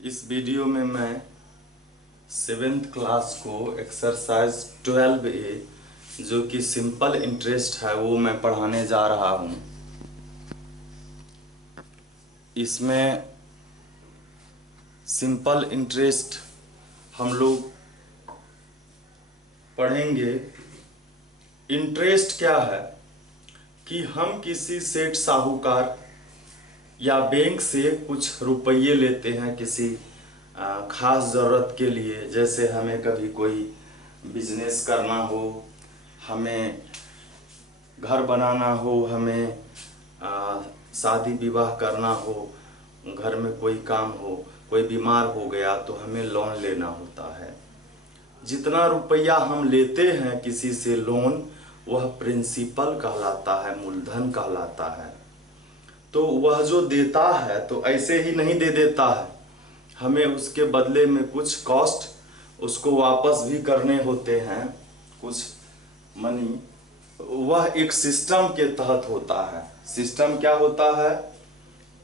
इस वीडियो में मैं 7th क्लास को एक्सरसाइज 12A जो कि सिंपल इंटरेस्ट है वो मैं पढ़ाने जा रहा हूँ। इसमें सिंपल इंटरेस्ट हम लोग पढ़ेंगे। इंटरेस्ट क्या है कि हम किसी सेठ साहूकार या बैंक से कुछ रुपये लेते हैं किसी खास ज़रूरत के लिए। जैसे हमें कभी कोई बिजनेस करना हो, हमें घर बनाना हो, हमें शादी विवाह करना हो, घर में कोई काम हो, कोई बीमार हो गया तो हमें लोन लेना होता है। जितना रुपया हम लेते हैं किसी से लोन, वह प्रिंसिपल कहलाता है, मूलधन कहलाता है। तो वह जो देता है तो ऐसे ही नहीं दे देता है, हमें उसके बदले में कुछ कॉस्ट उसको वापस भी करने होते हैं, कुछ मनी। वह एक सिस्टम के तहत होता है। सिस्टम क्या होता है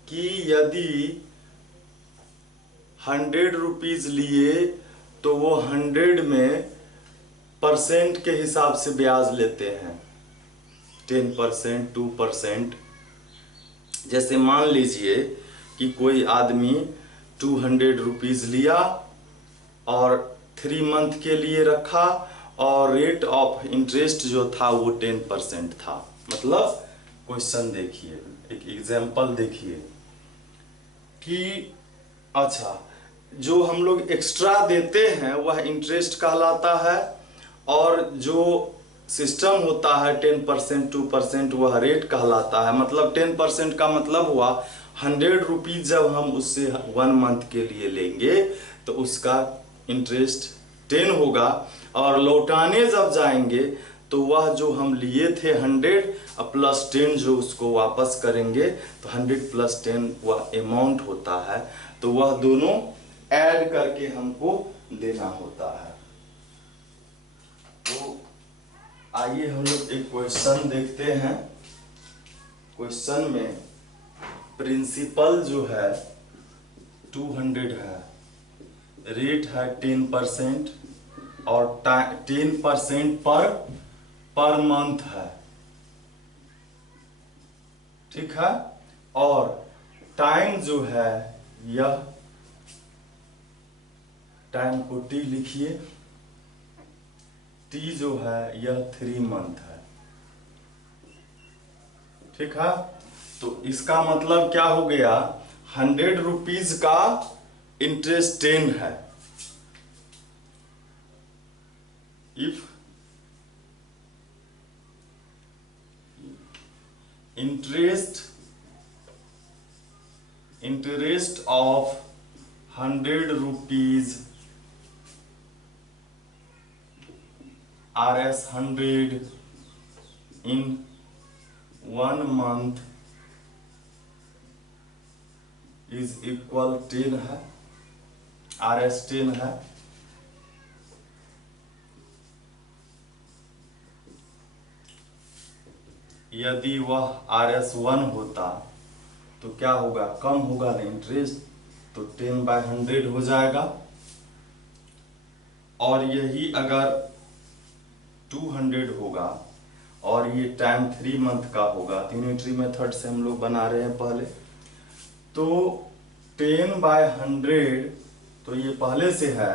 कि यदि 100 रुपीज लिए तो वो 100 में परसेंट के हिसाब से ब्याज लेते हैं, 10%, 2%। जैसे मान लीजिए कि कोई आदमी 200 रुपीज लिया और 3 मंथ के लिए रखा और रेट ऑफ इंटरेस्ट जो था वो 10% था। मतलब क्वेश्चन देखिए, एक एग्जांपल देखिए कि अच्छा, जो हम लोग एक्स्ट्रा देते हैं वह इंटरेस्ट कहलाता है, और जो सिस्टम होता है 10%, 2%, वह रेट कहलाता है। मतलब 10% का मतलब हुआ 100 रुपीज जब हम उससे 1 मंथ के लिए लेंगे तो उसका इंटरेस्ट 10 होगा, और लौटाने जब जाएंगे तो वह जो हम लिए थे 100 प्लस 10 जो उसको वापस करेंगे तो 100 प्लस 10 वह अमाउंट होता है। तो वह दोनों ऐड करके हमको देना होता है। तो आइए हम लोग एक क्वेश्चन देखते हैं। क्वेश्चन में प्रिंसिपल जो है 200 है, रेट है 10% और 10% पर मंथ है, ठीक है। और टाइम जो है, यह टाइम को टी लिखिए, टी जो है यह 3 मंथ है, ठीक है। तो इसका मतलब क्या हो गया, 100 रुपीज का इंटरेस्ट 10 है। If interest of 100 rupees RS 100 in 1 month is equal 10 है, RS 10 है। यदि वह RS 1 होता तो क्या होगा, कम होगा ना इंटरेस्ट, तो 10/100 हो जाएगा। और यही अगर 200 होगा और ये टाइम 3 मंथ का होगा, यूनिटरी मेथड से हम लोग बना रहे हैं पहले, तो 10/100 तो ये पहले से है।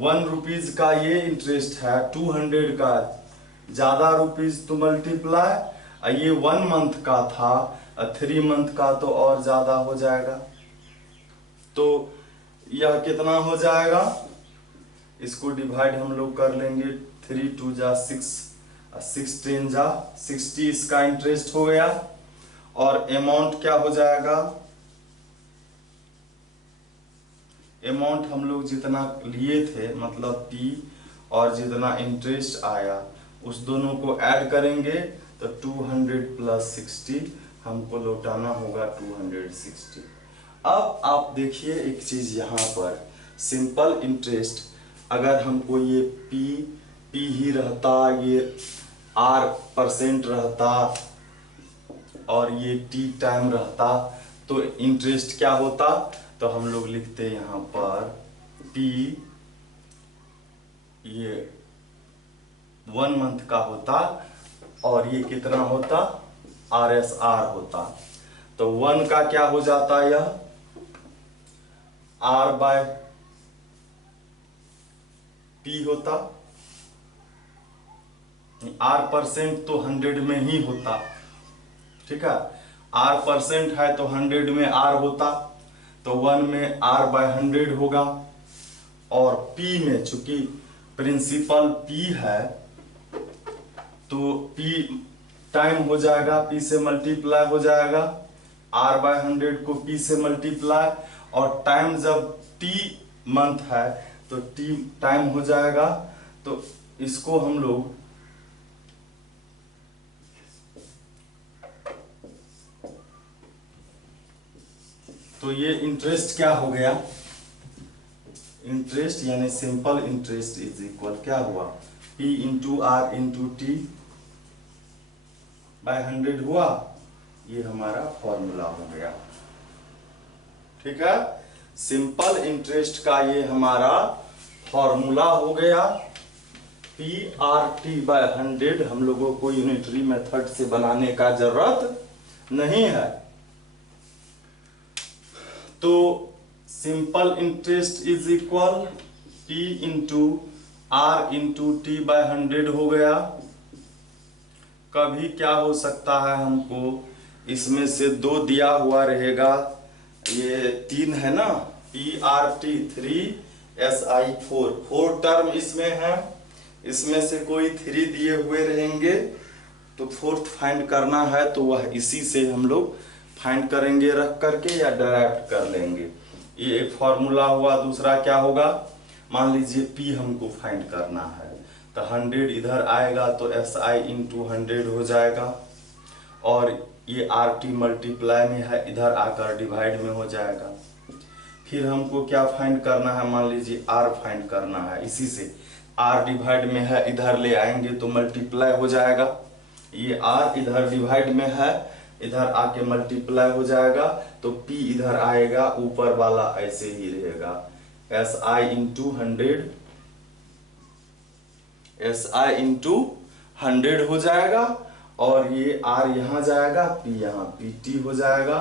1 रुपीज का ये इंटरेस्ट है, 200 का ज्यादा रुपीज तो मल्टीप्लाई, ये 1 मंथ का था, 3 मंथ का तो और ज्यादा हो जाएगा। तो यह कितना हो जाएगा, इसको डिवाइड हम लोग कर लेंगे, 3 2 जा 6, 6 10 जा 60, इसका इंटरेस्ट हो गया। और अमाउंट क्या हो जाएगा, अमाउंट हम लोग जितना लिए थे मतलब P और जितना इंटरेस्ट आया उस दोनों को ऐड करेंगे तो 200 प्लस 60 हमको लौटाना होगा 260। अब आप देखिए एक चीज यहाँ पर, सिंपल इंटरेस्ट अगर हमको ये P ही रहता, ये R% रहता और ये T टाइम रहता तो इंटरेस्ट क्या होता, तो हम लोग लिखते यहाँ पर P, ये 1 मंथ का होता और ये कितना होता, RSR होता। तो 1 का क्या हो जाता, यह R/P होता। R% तो 100 में ही होता, ठीक है। R% है तो 100 में R होता, तो 1 में R/100 होगा। और P में चूंकि प्रिंसिपल P है तो P टाइम हो जाएगा, P से मल्टीप्लाई हो जाएगा, R/100 को P से मल्टीप्लाई, और टाइम जब T मंथ है तो T टाइम हो जाएगा। तो इसको हम लोग तो ये इंटरेस्ट क्या हो गया, इंटरेस्ट यानी सिंपल इंटरेस्ट इज इक्वल क्या हुआ, P into R into T by 100 हुआ। ये हमारा फॉर्मूला हो गया, ठीक है। सिंपल इंटरेस्ट का ये हमारा फॉर्मूला हो गया। PRT बाय 100 हम लोगों को यूनिटरी मेथड से बनाने का जरूरत नहीं है। तो simple interest is equal P into R into T by 100 हो गया। कभी क्या हो सकता है, हमको इसमें से 2 दिया हुआ रहेगा, ये 3 है ना, PRT 3 SI 4 टर्म इसमें है, इसमें से कोई 3 दिए हुए रहेंगे, तो 4th फाइंड करना है तो वह इसी से हम लोग फाइंड करेंगे रख करके, या डायरेक्ट कर लेंगे। ये एक फॉर्मूला हुआ। दूसरा क्या होगा, मान लीजिए P हमको फाइंड करना है, तो 100 इधर आएगा तो SI इंटू 100 हो जाएगा, और ये RT मल्टीप्लाई में है, इधर आकर डिवाइड में हो जाएगा। फिर हमको क्या फाइंड करना है, मान लीजिए R फाइंड करना है, इसी से R डिवाइड में है, इधर ले आएंगे तो मल्टीप्लाई हो जाएगा। ये R इधर डिवाइड में है, इधर आके मल्टीप्लाई हो जाएगा, तो P इधर आएगा, ऊपर वाला ऐसे ही रहेगा, SI इंटू 100, SI इंटू 100 हो जाएगा, और ये R यहाँ जाएगा, P यहाँ PT हो जाएगा।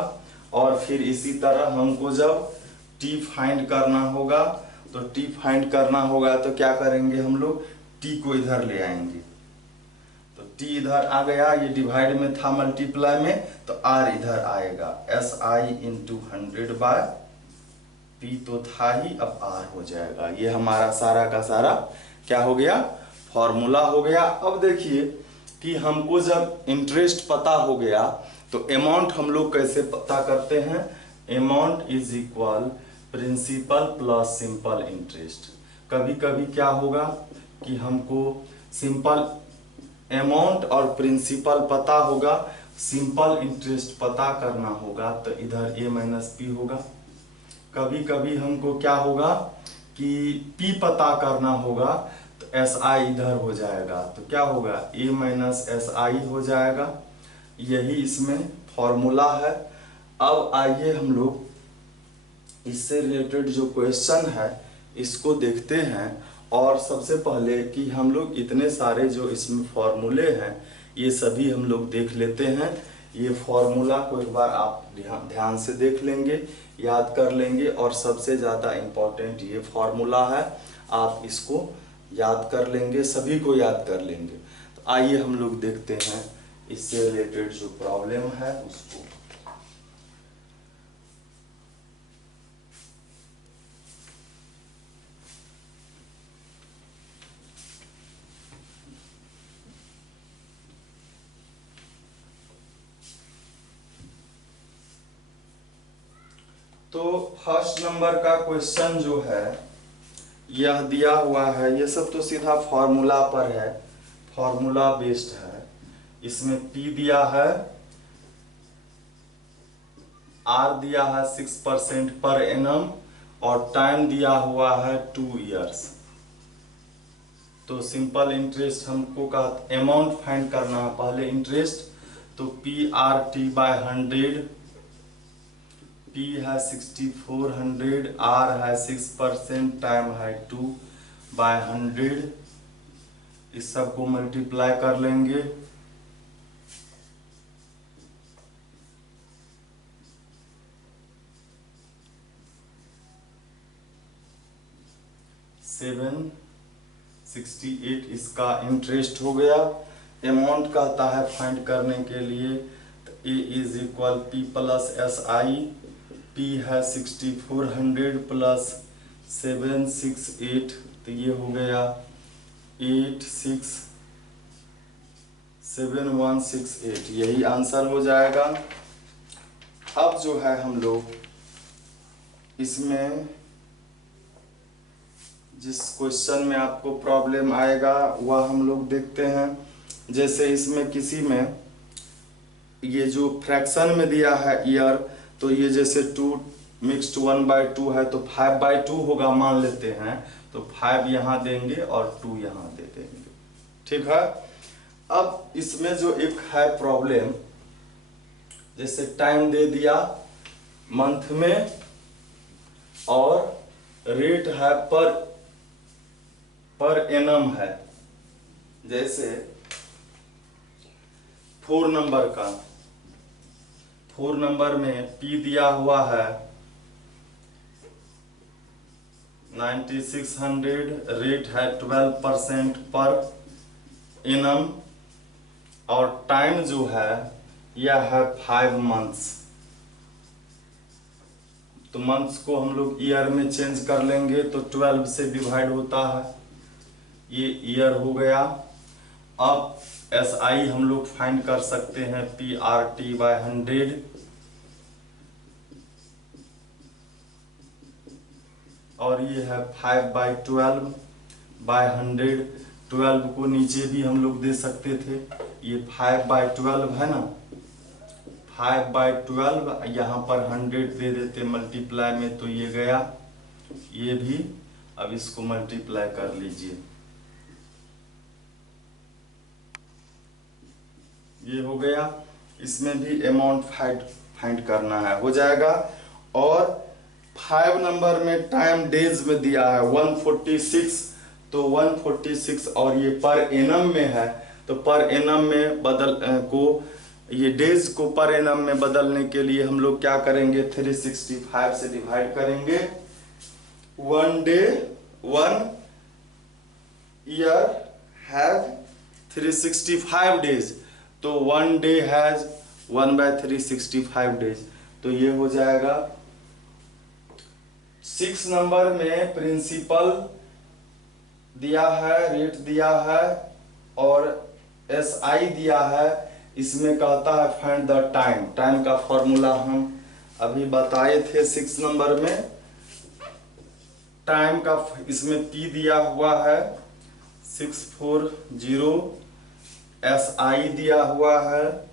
और फिर इसी तरह हमको जब T फाइंड करना होगा, तो T फाइंड करना होगा तो क्या करेंगे, हम लोग T को इधर ले आएंगे, तो T इधर आ गया, ये डिवाइड में था मल्टीप्लाई में, तो R इधर आएगा, SI इंटू 100 बाय P तो था ही, अब R हो जाएगा। ये हमारा सारा का सारा क्या हो गया, फॉर्मूला हो गया। अब देखिए कि हमको जब इंटरेस्ट पता हो गया तो अमाउंट हम लोग कैसे पता करते हैं, amount is equal principal plus simple interest. कभी कभी क्या होगा कि हमको सिंपल अमाउंट और प्रिंसिपल पता होगा, सिंपल इंटरेस्ट पता करना होगा, तो इधर A माइनस P होगा। कभी कभी हमको क्या होगा कि P पता करना होगा, तो SI इधर हो जाएगा, तो क्या होगा, A माइनस SI हो जाएगा। यही इसमें फॉर्मूला है। अब आइए हम लोग इससे रिलेटेड जो क्वेश्चन है इसको देखते हैं। और सबसे पहले कि हम लोग इतने सारे जो इसमें फॉर्मूले हैं ये सभी हम लोग देख लेते हैं। ये फॉर्मूला को एक बार आप ध्यान से देख लेंगे, याद कर लेंगे, और सबसे ज़्यादा इम्पोर्टेंट ये फॉर्मूला है, आप इसको याद कर लेंगे, सभी को याद कर लेंगे। तो आइए हम लोग देखते हैं इससे रिलेटेड जो प्रॉब्लम है उसको। तो फर्स्ट नंबर का क्वेश्चन जो है यह दिया हुआ है, ये सब तो सीधा फॉर्मूला पर है, फॉर्मूला बेस्ड है। इसमें P दिया है, R दिया है 6% पर एनम, और टाइम दिया हुआ है 2 इयर्स। तो सिंपल इंटरेस्ट हमको का अमाउंट फाइंड करना है, पहले इंटरेस्ट, तो PRT बाय 100 P है 6400, R है 6%, टाइम है 2/100। इस सब को मल्टीप्लाई कर लेंगे। $768 इसका इंटरेस्ट हो गया। अमाउंट कहता है फाइंड करने के लिए, तो A is equal P plus SI। P है 6400 प्लस 768, तो ये हो गया 867168, यही आंसर हो जाएगा। अब जो है हम लोग इसमें जिस क्वेश्चन में आपको प्रॉब्लम आएगा वह हम लोग देखते हैं। जैसे इसमें किसी में ये जो फ्रैक्शन में दिया है ईयर, तो ये जैसे 2 मिक्स्ड 1/2 है तो 5/2 होगा मान लेते हैं, तो 5 यहाँ देंगे और 2 यहाँ दे देंगे। ठीक है। अब इसमें जो एक है प्रॉब्लम, जैसे टाइम दे दिया मंथ में और रेट है पर एनम है। जैसे 4 नंबर में P दिया हुआ है 9600, रेट है 12% पर एनम और टाइम जो है यह है 5 मंथ्स। तो मंथ्स को हम लोग ईयर में चेंज कर लेंगे, तो 12 से डिवाइड होता है, ये ईयर हो गया। अब SI हम लोग फाइंड कर सकते हैं PRT/100, और ये है 5/12/100। 12 को नीचे भी हम लोग दे सकते थे, ये 5/12 है ना, 5/12 यहाँ पर 100 दे देते मल्टीप्लाई में, तो ये गया, ये भी। अब इसको मल्टीप्लाई कर लीजिए, ये हो गया। इसमें भी अमाउंट फाइंड करना है, हो जाएगा। और 5 नंबर में टाइम डेज में दिया है 146, तो 146 और ये पर एनम में है, तो पर एनम में ये डेज को पर एनम में बदलने के लिए हम लोग क्या करेंगे, 365 से डिवाइड करेंगे। 1 ईयर हैव 365 डेज, तो 1 डे हैज 1/365 डेज, तो ये हो जाएगा। 6 नंबर में प्रिंसिपल दिया है, रेट दिया है और SI दिया है। इसमें कहता है फाइंड द टाइम का फॉर्मूला हम अभी बताए थे 6 नंबर में। टाइम का इसमें P दिया हुआ है 640, SI दिया हुआ है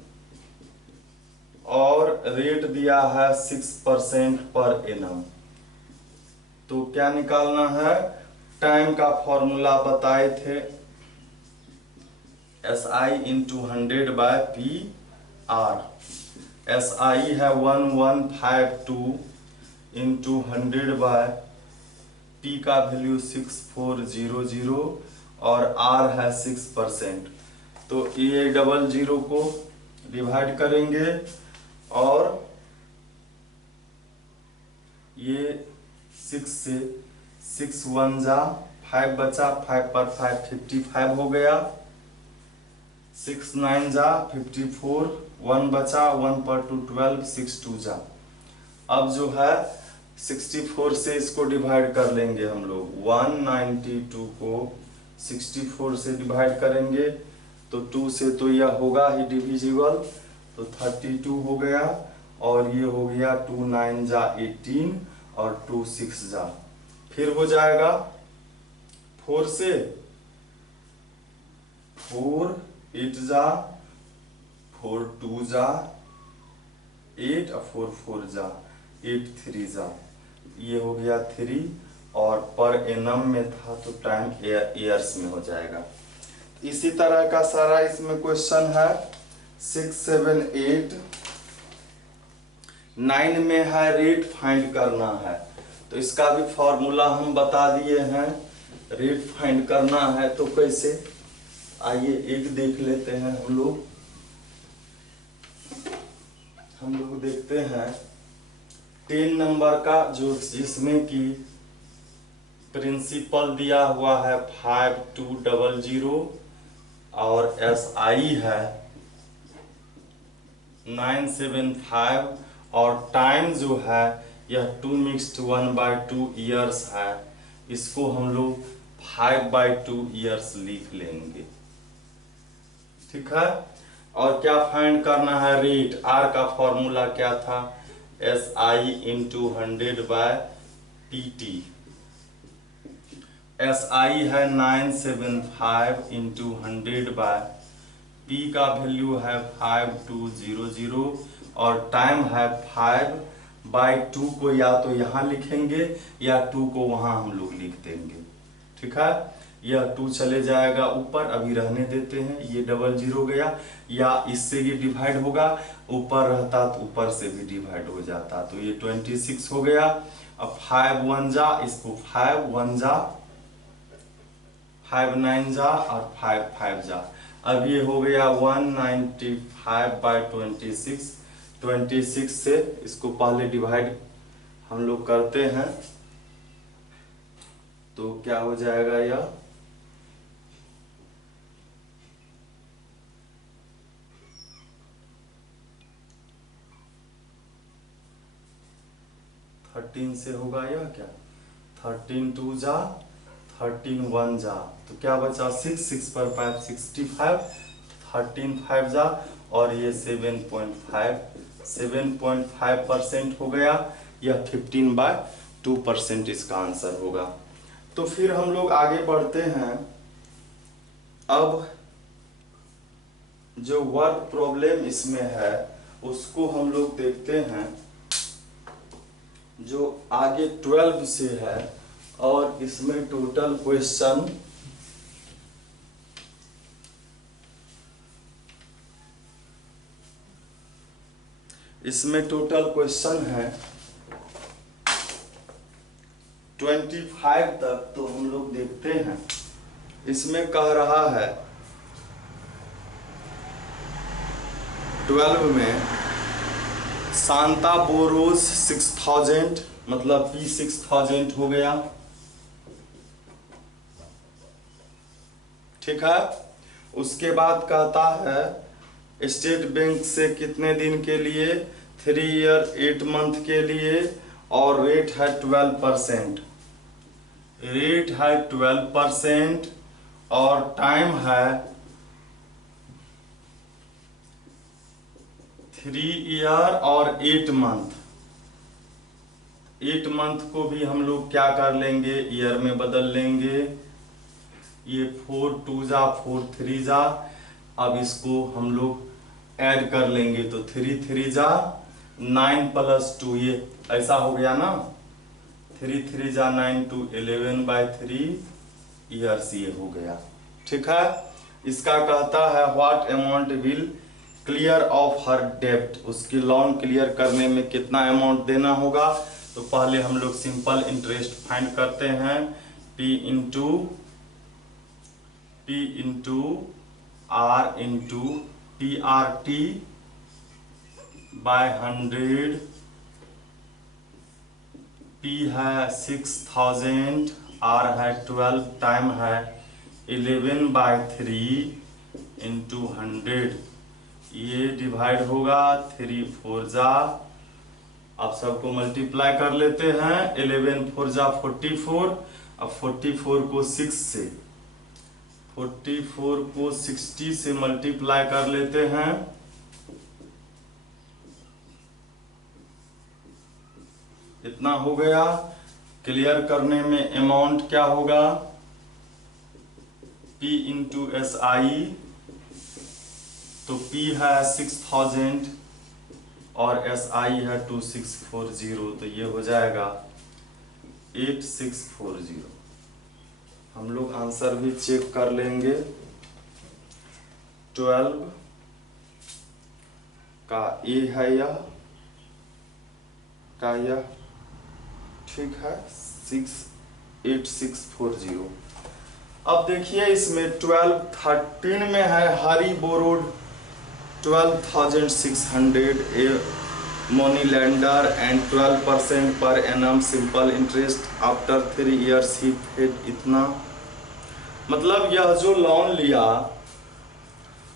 और रेट दिया है 6% पर एनम। तो क्या निकालना है, टाइम का फॉर्मूला बताए थे, SI × 100/PR। SI है 1152 × 100/P का वैल्यू 6400 और R है 6%, तो ये 00 को डिवाइड करेंगे और ये 6 से 6 1 जा 5 बचा, 5 पर 5 55 हो गया, 6 9 जा 54, 1 बचा, 1 पर 2 12, 6 2 जा। अब जो है 64 से इसको डिवाइड कर लेंगे हम लोग। 192 को 64 से डिवाइड करेंगे तो 2 से तो यह होगा ही डिविजिबल, तो 32 हो गया और ये हो गया 2 9 जा 18 और 2 6 जा। फिर हो जाएगा 4 से 4 8 जा 4 2 जा 8 और 4 4 जा 8 3 जा, ये हो गया 3 और पर एनम में था तो टाइम ईयर्स में हो जाएगा। इसी तरह का सारा इसमें क्वेश्चन है 6 7 8। 9 में है रेट फाइंड करना है, तो इसका भी फॉर्मूला हम बता दिए हैं। रेट फाइंड करना है तो कैसे, आइए एक देख लेते हैं हम लोग देखते हैं 10 नंबर का, जो जिसमें कि प्रिंसिपल दिया हुआ है 5200 और SI है 975 और टाइम जो है यह 2 मिक्स्ड 1/2 ईयर्स है। इसको हम लोग 5/2 ईयर्स लिख लेंगे, ठीक है। और क्या फाइंड करना है, रेट। आर का फॉर्मूला क्या था, SI इंटू 100/PT। SI है 975 इंटू 100/P का वैल्यू है 5200 और टाइम है 5/2 को या तो यहाँ लिखेंगे या 2 को वहाँ हम लोग लिख देंगे, ठीक है। यह 2 चले जाएगा ऊपर, अभी रहने देते हैं, ये 00 गया, या इससे ये डिवाइड होगा, ऊपर रहता तो ऊपर से भी डिवाइड हो जाता, तो ये 26 हो गया। अब 5 1 जा, इसको 5 1 जा, 5 9 जा और 5 5 जा। अब ये हो गया 195/26। 26 से इसको पहले डिवाइड हम लोग करते हैं तो क्या हो जाएगा, यह 13 से होगा, यह क्या 13 2 जा, 13 1 जा, तो क्या बचा 6 6 पर 5 65, 13 5 जा और ये 7.5% हो गया। यह 15/2% इसका आंसर होगा। तो फिर हम लोग आगे बढ़ते हैं। अब जो वर्क प्रॉब्लम इसमें है उसको हम लोग देखते हैं, जो आगे 12 से है और इसमें टोटल क्वेश्चन है 25 तक। तो हम लोग देखते हैं, इसमें कह रहा है 12 में शांता बोरोज 6000, मतलब P 6000 हो गया, ठीक है। उसके बाद कहता है स्टेट बैंक से कितने दिन के लिए, 3 ईयर 8 मंथ के लिए, और रेट है 12%, रेट है 12% और टाइम है 3 ईयर और 8 मंथ। 8 मंथ को भी हम लोग क्या कर लेंगे, ईयर में बदल लेंगे। ये 4 2 जा 4 3 जा, अब इसको हम लोग ऐड कर लेंगे तो 3 3 जा 9 + 2, ये ऐसा हो गया ना, 3 3 जा 9 2 11/3 ईयर्स ये हो गया, ठीक है। इसका कहता है what amount will clear of her डेब्ट, उसकी लोन क्लियर करने में कितना अमाउंट देना होगा। तो पहले हम लोग सिंपल इंटरेस्ट फाइंड करते हैं, P into R into TRT by 100। P है 6000, R है 12, टाइम है 11/3 इंटू 100, ये डिवाइड होगा 3 4 जा, अब सबको मल्टीप्लाई कर लेते हैं, 11 4 जा 44, अब 44 को 6 से, 44 को 60 से मल्टीप्लाई कर लेते हैं, इतना हो गया। क्लियर करने में अमाउंट क्या होगा, P इंटू SI, तो P है 6000 और SI है 2640, तो ये हो जाएगा 8640। हम लोग आंसर भी चेक कर लेंगे। 12 का A है यह, का यह ठीक है 68640। अब देखिए इसमें 1213 में है Hari borrowed 12,600 a money lender and 12% per annum simple interest after 3 years he paid इतना। मतलब यह जो लोन लिया,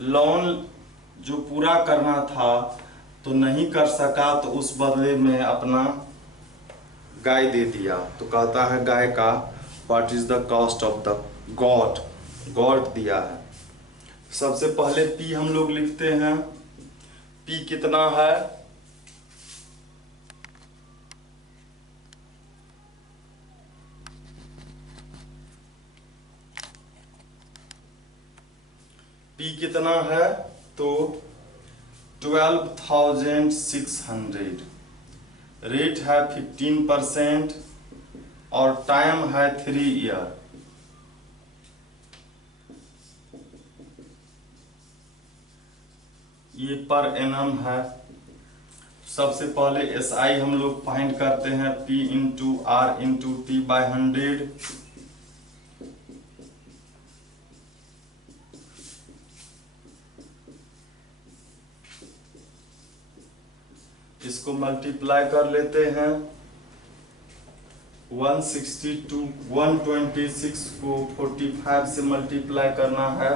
लोन जो पूरा करना था तो नहीं कर सका, तो उस बदले में अपना गाय दे दिया। तो कहता है गाय का what is the cost of the got, got दिया है। सबसे पहले पी हम लोग लिखते हैं, पी कितना है, पी कितना है तो 12,600, रेट है 15% और टाइम है 3 year। ये पर एनम है। सबसे पहले एस आई हम लोग फाइंड करते हैं, P into R into T by 100। इसको मल्टीप्लाई कर लेते हैं, 162 126 को 45 से मल्टीप्लाई करना है।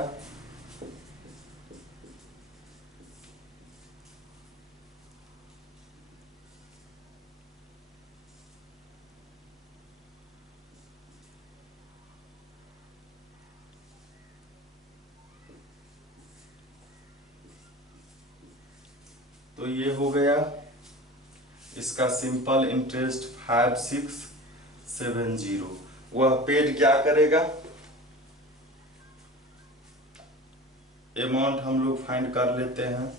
तो ये हो गया इसका सिंपल इंटरेस्ट 5670। वह पेड क्या करेगा, अमाउंट हम लोग फाइंड कर लेते हैं,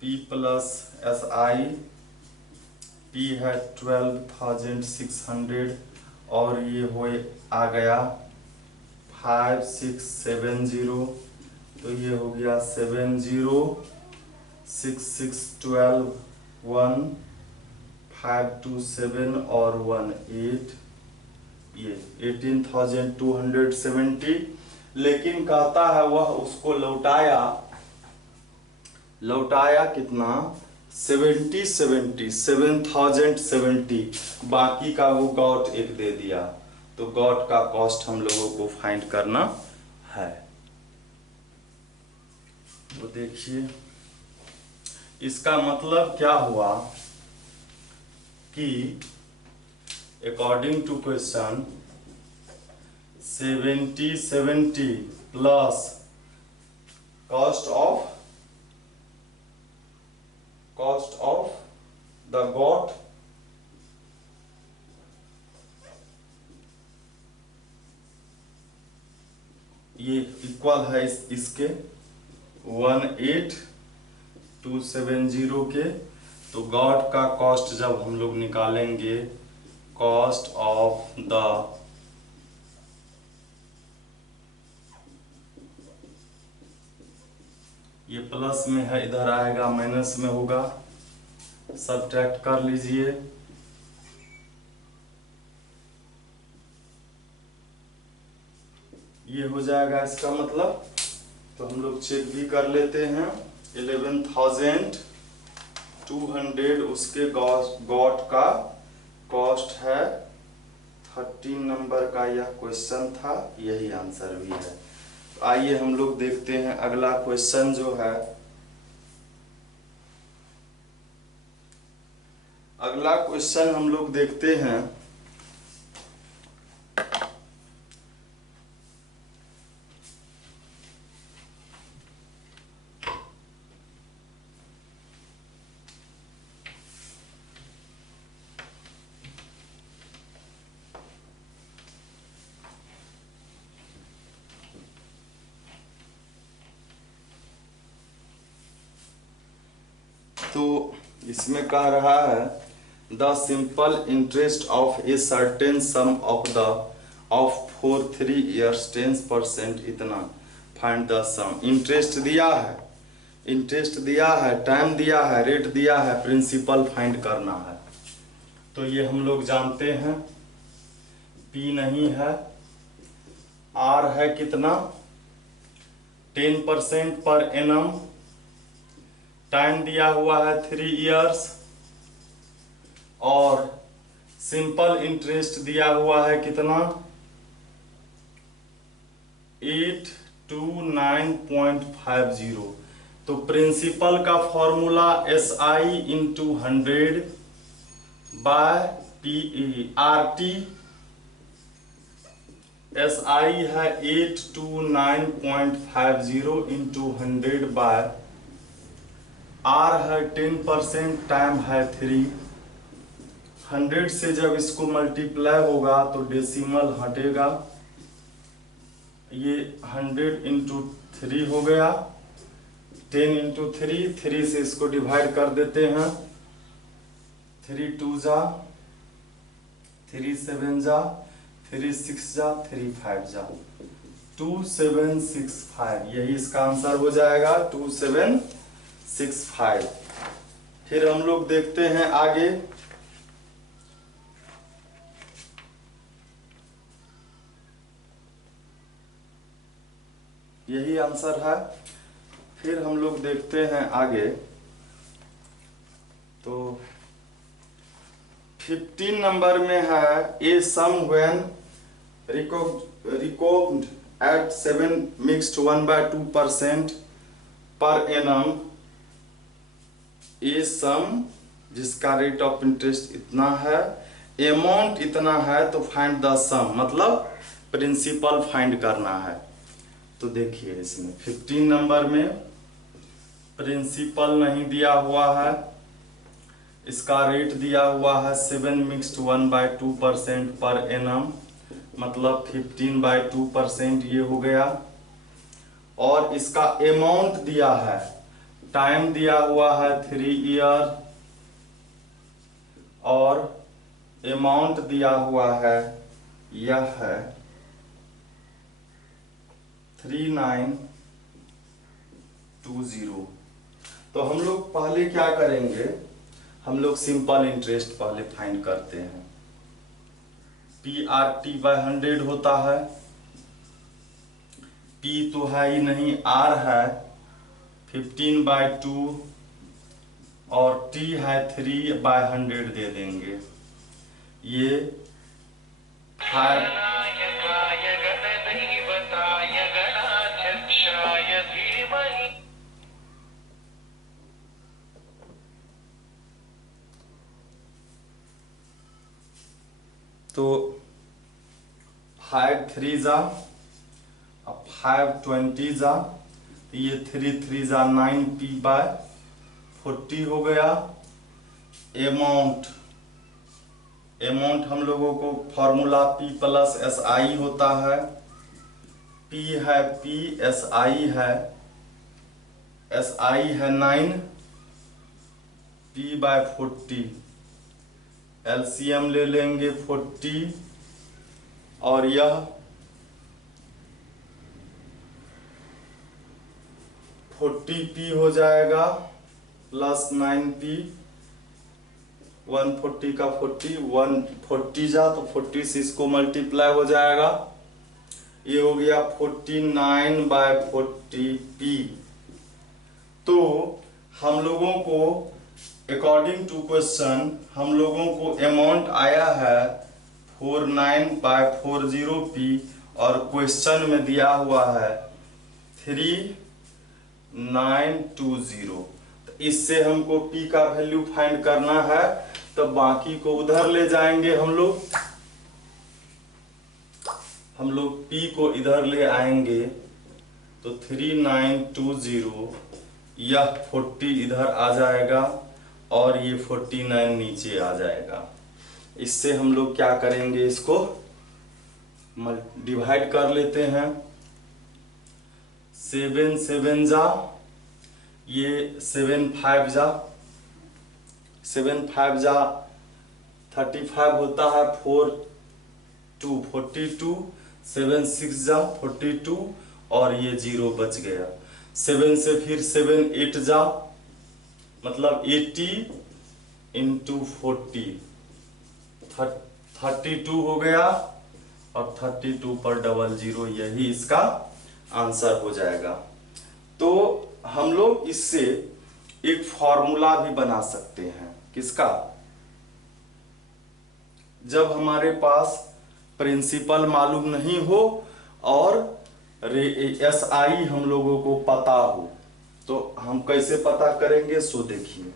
P plus S I, P है 12,600 और ये हो आ गया 5670। तो ये हो गया 706612 1 527 और 18, ये 18,270। लेकिन कहता है वह उसको लौटाया कितना 7,070, बाकी का वो गॉट एक दे दिया। तो गॉट का कॉस्ट हम लोगों को फाइंड करना है। तो देखिए इसका मतलब क्या हुआ कि according to question 70 plus cost of the got ये इक्वल है इसके 18,270 के। तो गॉट का कॉस्ट जब हम लोग निकालेंगे, कॉस्ट ऑफ द ये प्लस में है, इधर आएगा माइनस में होगा, सब्ट्रैक्ट कर लीजिए। ये हो जाएगा इसका मतलब। तो हम लोग चेक भी कर लेते हैं, 11,200 उसके गॉट का कॉस्ट है। 13 नंबर का यह क्वेश्चन था, यही आंसर भी है। तो आइए हम लोग देखते हैं अगला क्वेश्चन जो है। अगला क्वेश्चन हम लोग देखते हैं, तो इसमें कह रहा है the simple interest of a certain some of 3 years 10% इतना, फाइंड द सम। इंटरेस्ट दिया है इंटरेस्ट दिया है, टाइम दिया है, रेट दिया है, प्रिंसिपल फाइंड करना है। तो ये हम लोग जानते हैं, P नहीं है, R है कितना 10% पर एनम, टाइम दिया हुआ है 3 इयर्स, और सिंपल इंटरेस्ट दिया हुआ है कितना 829.50। तो प्रिंसिपल का formula SI into 100 by RT। SI है 829.50 इंटू 100 बाय R है 10%, टाइम है 3। 100 से जब इसको मल्टीप्लाई होगा तो डेसिमल हटेगा, ये 100 इंटू 3 हो गया, 10 इंटू 3, 3 से इसको डिवाइड कर देते हैं, 3 2 जा, 3 7 जा, 3 6 जा, 3 5 जा, 2765। यही इसका आंसर हो जाएगा 2765। फिर हम लोग देखते हैं आगे, यही आंसर है। फिर हम लोग देखते हैं आगे, तो 15 नंबर में है a sum when record at 7 mixed 1/2% per annum, ए सम जिसका रेट ऑफ इंटरेस्ट इतना है, अमाउंट इतना है, तो फाइंड द सम, मतलब प्रिंसिपल फाइंड करना है। तो देखिए इसमें 15 नंबर में प्रिंसिपल नहीं दिया हुआ है, इसका रेट दिया हुआ है 7 मिक्स्ड 1/2% पर एनम, मतलब 15/2% ये हो गया। और इसका अमाउंट दिया है, टाइम दिया हुआ है 3 ईयर, और अमाउंट दिया हुआ है, यह है 3920। तो हम लोग पहले क्या करेंगे, हम लोग सिंपल इंटरेस्ट पहले फाइंड करते हैं। PRT/100 होता है, P तो है ही नहीं, R है 15/2 और T है 3/100 दे देंगे। ये तो 5 3 जा, अब 5 20 जा, तो ये 3 3 जा 9 P/40 हो गया। अमाउंट हम लोगों को फॉर्मूला P + SI होता है, P है P, SI है 9 P/40, LCM ले लेंगे 40, और यह 40P हो जाएगा प्लस 9P, 140 का 40, 140 जा तो 40 से इसको मल्टीप्लाई हो जाएगा, ये हो गया 49/40P। तो हम लोगों को अकॉर्डिंग टू क्वेश्चन हम लोगों को अमाउंट आया है 49/40P, और क्वेश्चन में दिया हुआ है 3920। तो इससे हमको P का वैल्यू फाइंड करना है, तो बाकी को उधर ले जाएंगे हम लोग P को इधर ले आएंगे, तो 3920, यह 40 इधर आ जाएगा, और ये 49 नीचे आ जाएगा। इससे हम लोग क्या करेंगे, इसको डिवाइड कर लेते हैं, 7 7 जा, ये 7 5 जा, 7 5 जा 35 होता है, 4 2 42, 7 6 जा 42, और ये 0 बच गया। 7 से फिर 7 8 जा, मतलब 80 इंटू 40 32 हो गया, और 32 पर 00, यही इसका आंसर हो जाएगा। तो हम लोग इससे एक फॉर्मूला भी बना सकते हैं, किसका? जब हमारे पास प्रिंसिपल मालूम नहीं हो और SI हम लोगों को पता हो, तो हम कैसे पता करेंगे? सो देखिए,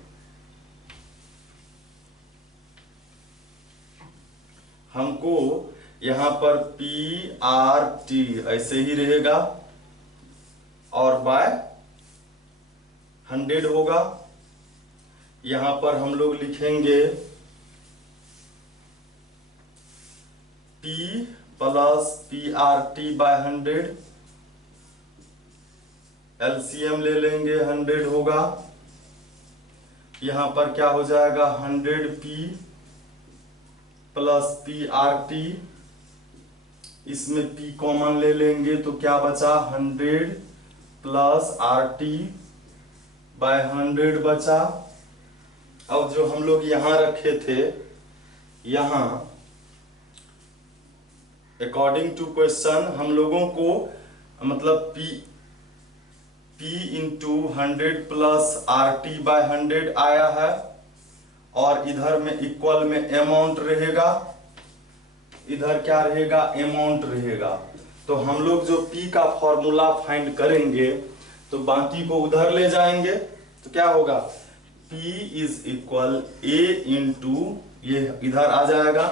हमको यहां पर PRT ऐसे ही रहेगा और बाय 100 होगा। यहां पर हम लोग लिखेंगे P plus PRT by 100, LCM ले लेंगे, 100 होगा। यहां पर क्या हो जाएगा? 100P प्लस PRT, इसमें P कॉमन ले लेंगे तो क्या बचा? 100 प्लस RT बाय 100 बचा। अब जो हम लोग यहां रखे थे, यहां अकॉर्डिंग टू क्वेश्चन हम लोगों को मतलब P into 100 plus RT by 100 आया है, और इधर में इक्वल में अमाउंट रहेगा, इधर क्या रहेगा? अमाउंट रहेगा। तो हम लोग जो P का फॉर्मूला फाइंड करेंगे तो बाकी को उधर ले जाएंगे, तो क्या होगा? P is equal A into, ये इधर आ जाएगा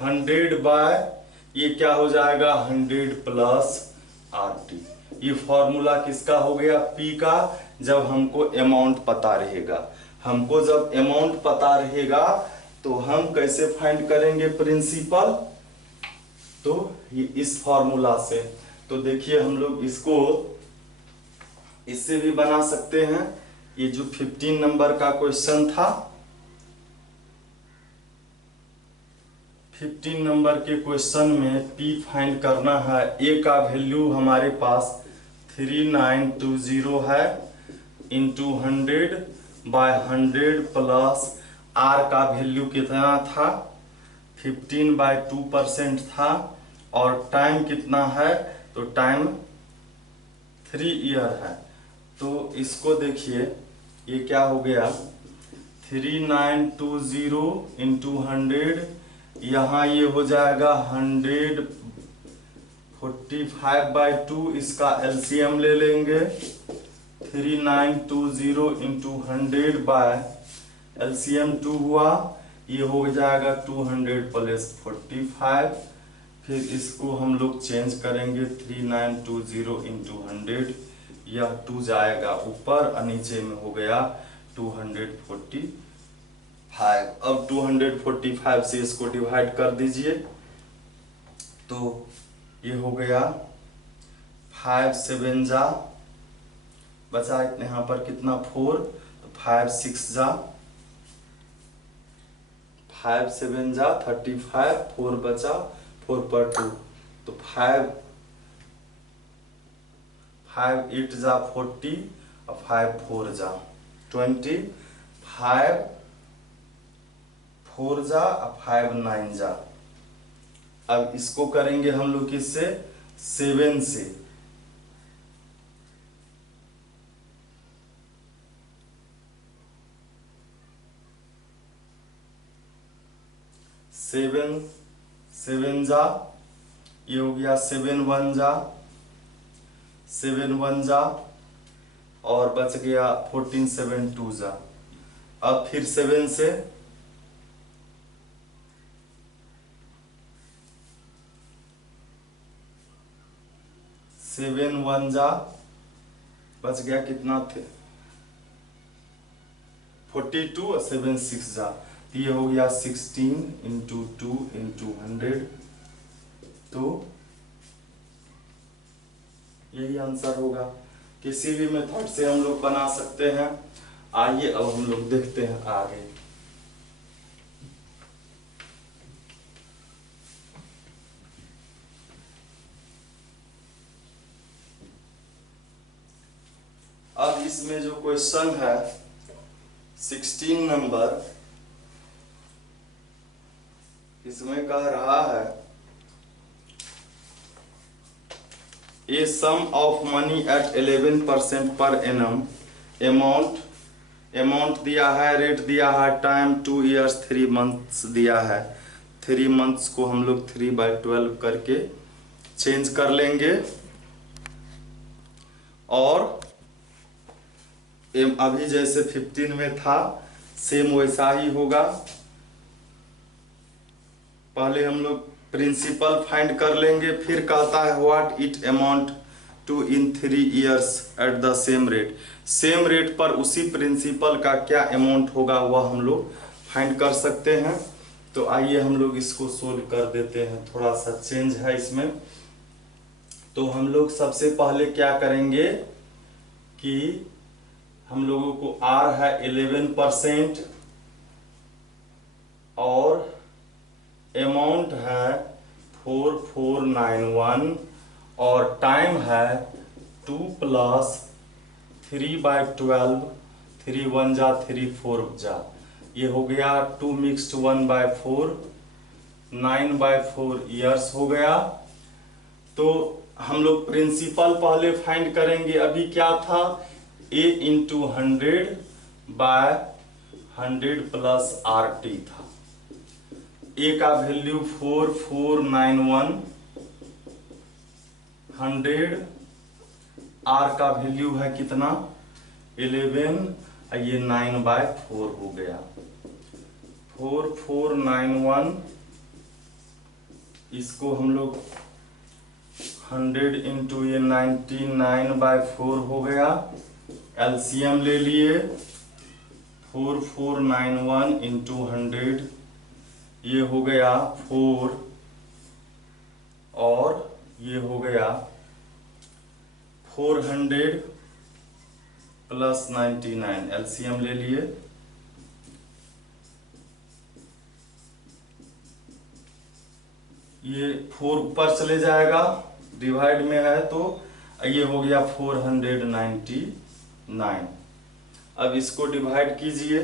100 बाय, ये क्या हो जाएगा? 100 प्लस RT। ये फॉर्मूला किसका हो गया? P का। जब हमको अमाउंट पता रहेगा, हमको जब अमाउंट पता रहेगा तो हम कैसे फाइंड करेंगे प्रिंसिपल? तो ये इस फॉर्मूला से। तो देखिए हम लोग इसको इससे भी बना सकते हैं। ये जो 15 नंबर का क्वेश्चन था, 15 नंबर के क्वेश्चन में P फाइंड करना है। A का वैल्यू हमारे पास 3920 है, इंटू 100 बाय 100 प्लस R का वैल्यू कितना था? 15/2% था, और टाइम कितना है? तो टाइम 3 ईयर है। तो इसको देखिए, ये क्या हो गया? 3920 इंटू 100, यहाँ ये हो जाएगा 145/2, इसका LCM ले लेंगे। 3920 इंटू 100 बाय LCM 2 हुआ, ये हो जाएगा 200 प्लस 45। फिर इसको हम लोग चेंज करेंगे, 3920 इंटू 100, यह 2 जाएगा ऊपर और नीचे में हो गया 245। अब 245 से इसको डिवाइड कर दीजिए, तो ये हो गया 5 7 जा, बचा यहाँ पर कितना? 4, तो 5 6 जा, 5 7 जा 35, 4 बचा, 4 पर 2, तो 5 8 जा 40, और 5 4 जा 20, 5 4 जा और 5 9 जा। अब इसको करेंगे हम लोग किससे? 7 से। 7 जा, ये हो गया 7 1 जा, 7 1 जा, और बच गया 14 7 2 जा। अब फिर 7 से 7 1 जा, बच गया कितना थे? 42, और 7 6 जा, ये हो गया 16 इंटू 2 इंटू 100। तो यही आंसर होगा। किसी भी मेथड से हम लोग बना सकते हैं। आइए अब हम लोग देखते हैं आगे। अब इसमें जो क्वेश्चन है 16 नंबर, इसमें कह रहा है a sum of money at 11% per annum, amount दिया है, रेट दिया है, टाइम 2 ईयर्स 3 मंथ्स दिया है। 3 मंथ्स को हम लोग 3/12 करके चेंज कर लेंगे और अभी जैसे 15 में था सेम वैसा ही होगा। पहले हम लोग प्रिंसिपल फाइंड कर लेंगे, फिर कहता है what it amount to in 3 years at the same rate. Same rate पर उसी प्रिंसिपल का क्या अमाउंट होगा वह हम लोग फाइंड कर सकते हैं। तो आइए हम लोग इसको सोल्व कर देते हैं, थोड़ा सा चेंज है इसमें। तो हम लोग सबसे पहले क्या करेंगे कि हम लोगों को आर है 11% और अमाउंट है 4491 और टाइम है 2 + 3/12, 3 1 जा 3 4 जा, ये हो गया 2 मिक्स्ड 1/4, 9/4 ईयर्स हो गया। तो हम लोग प्रिंसिपल पहले फाइंड करेंगे। अभी क्या था, a × 100/100 + RT था। a का वैल्यू 4491, 100, r का वैल्यू है कितना 11, ये 9/4 हो गया। 4491 इसको हम लोग 100 × ये 99/4 हो गया। एलसीएम ले लिए, 4491 × 100 ये हो गया 4 और ये हो गया 400 + 99, एलसीएम ले लिए। ये 4 ऊपर चले जाएगा, डिवाइड में है तो ये हो गया 499। अब इसको डिवाइड कीजिए,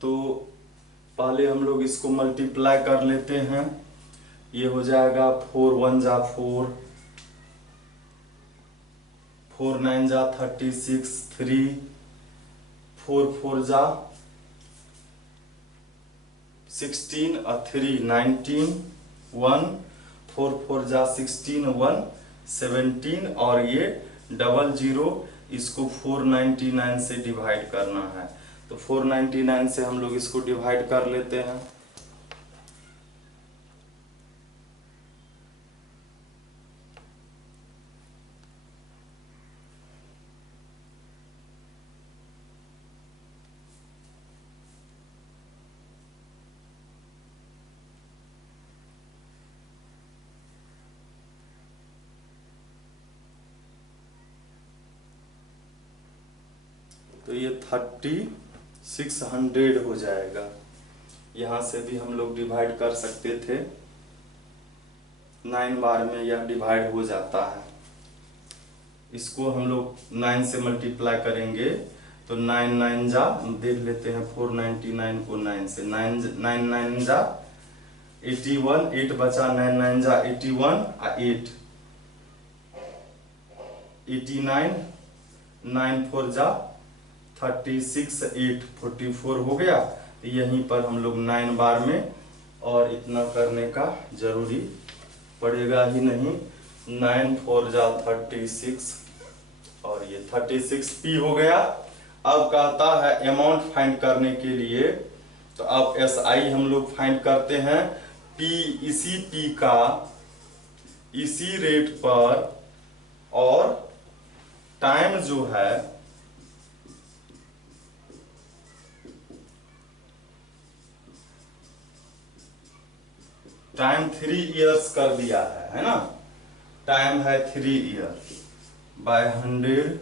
तो पहले हम लोग इसको मल्टीप्लाई कर लेते हैं। ये हो जाएगा 4 1 जा 4, 4 9 जा 36, 3 4 4 जा 16 और 3 19, 1 4 4 जा 16, 1 17 और ये 00, इसको 499 से डिवाइड करना है। तो 499 से हम लोग इसको डिवाइड कर लेते हैं। तो ये 3600 हो जाएगा। यहाँ से भी हम लोग डिवाइड कर सकते थे, 9 बार में यह डिवाइड हो जाता है। इसको हम लोग 9 से मल्टीप्लाई करेंगे तो 9 9 जा, देख लेते हैं 499 को 9 से, 9 9 जा 81, 8 बचा, 9 9 जा 81 और 8 89, 9 4 जा 36, 8 44 हो गया। तो यहीं पर हम लोग 9 बार में, और इतना करने का जरूरी पड़ेगा ही नहीं। 9 4 जा 36 और ये 36p हो गया। अब कहता है अमाउंट फाइंड करने के लिए, तो अब SI हम लोग फाइंड करते हैं। P, इसी P का इसी रेट पर और टाइम जो है टाइम 3 ईयर्स कर दिया है ना। टाइम है 3 ईयर बाय 100,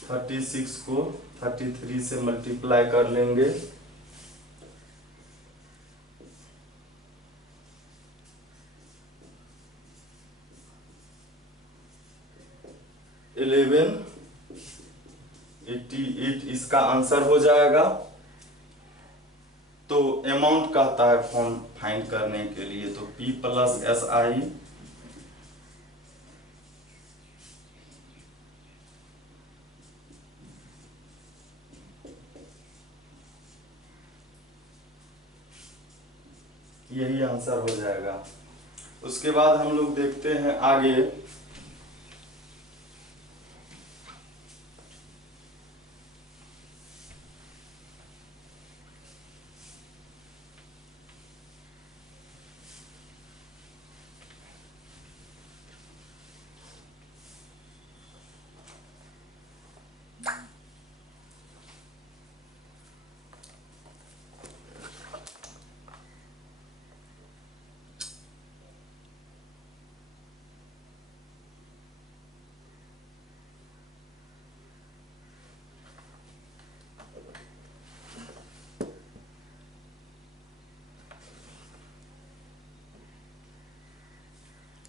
36 को 33 से मल्टीप्लाई कर लेंगे 1188 इसका आंसर हो जाएगा। तो अमाउंट कहता है फॉर्म फाइंड करने के लिए, तो P प्लस SI यही आंसर हो जाएगा। उसके बाद हम लोग देखते हैं आगे।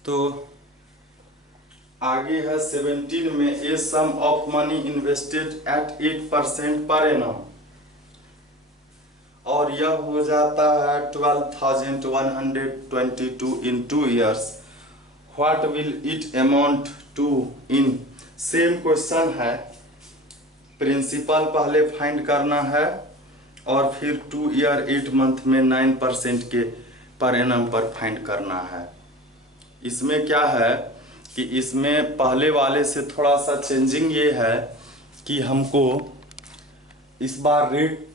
तो आगे है 17 में, a sum of money invested at 8% per annum, और यह हो जाता है 12,122 in 2 years। What will it amount to in. Same question है, प्रिंसिपल पहले फाइंड करना है और फिर 2 year 8 month में 9% के पर एनम पर फाइंड करना है। इसमें क्या है कि इसमें पहले वाले से थोड़ा सा चेंजिंग ये है कि हमको इस बार रेट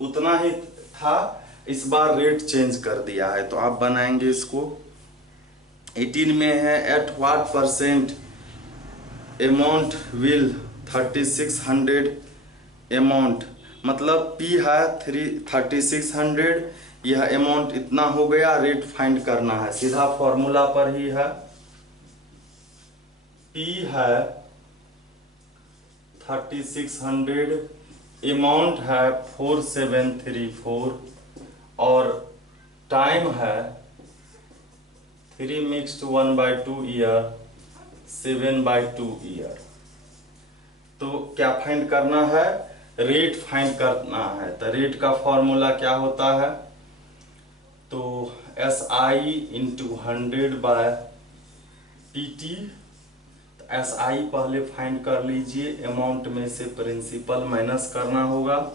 उतना ही था, इस बार रेट चेंज कर दिया है। तो आप बनाएंगे इसको। 18 में है at what percent amount will 3600 amount, मतलब P है 3600, यह अमाउंट इतना हो गया, रेट फाइंड करना है। सीधा फॉर्मूला पर ही है। P है 3600, अमाउंट है 4734 और टाइम है 3 mixed 1/2 ईयर 7/2 ईयर। तो क्या फाइंड करना है, रेट फाइंड करना है। तो रेट का फॉर्मूला क्या होता है, तो SI इंटू 100/PT। SI पहले फाइंड कर लीजिए, अमाउंट में से प्रिंसिपल माइनस करना होगा।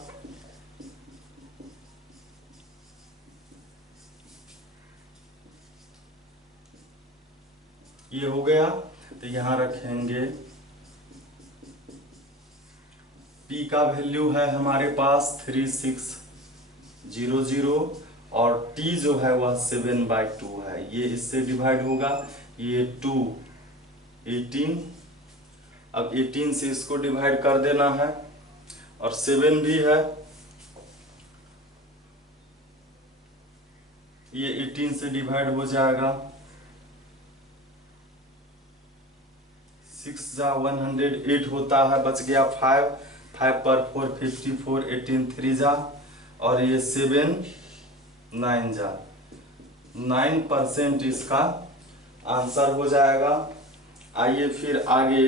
ये हो गया, तो यहां रखेंगे P का वैल्यू है हमारे पास 3600 और T जो है वह 7/2 है। ये इससे डिवाइड होगा, ये 2 18, अब 18 से इसको डिवाइड कर देना है और 7 भी है, ये 18 से डिवाइड हो जाएगा। 6 जा 108 होता है, बच गया 5 पर 4 54, 18 3 जा, और ये 7 9 जा, 9% इसका आंसर हो जाएगा। आइए फिर आगे।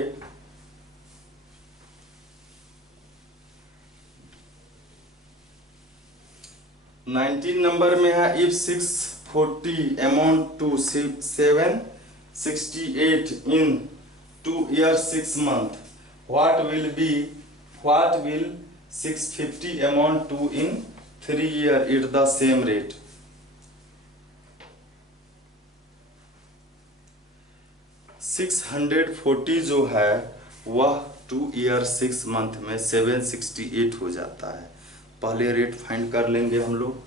नाइनटीन नंबर में है, if 640 amount to 768 in 2 years 6 months, what will 650 amount to in 3 year at the same rate। 640 जो है वह 2 year 6 month में 768 हो जाता है। पहले रेट फाइंड कर लेंगे हम लोग।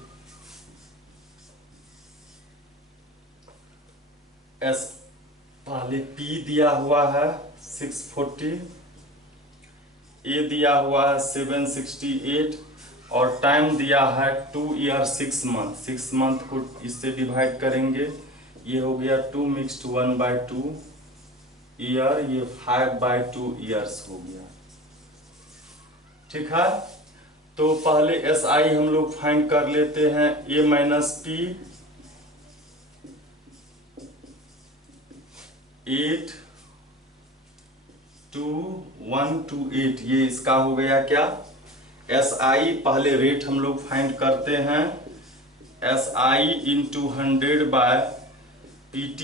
एस पहले P दिया हुआ है 640, ए दिया हुआ है 768 और टाइम दिया है 2 year 6 month। 6 month को इससे डिवाइड करेंगे, ये हो गया 2 mixed 1/2 ईयर, ये 5/2 ईयर्स हो गया। ठीक है, तो पहले SI हम लोग फाइंड कर लेते हैं। A माइनस P 8 2128, ये इसका हो गया क्या, SI। पहले रेट हम लोग फाइंड करते हैं, SI into 100 by PT।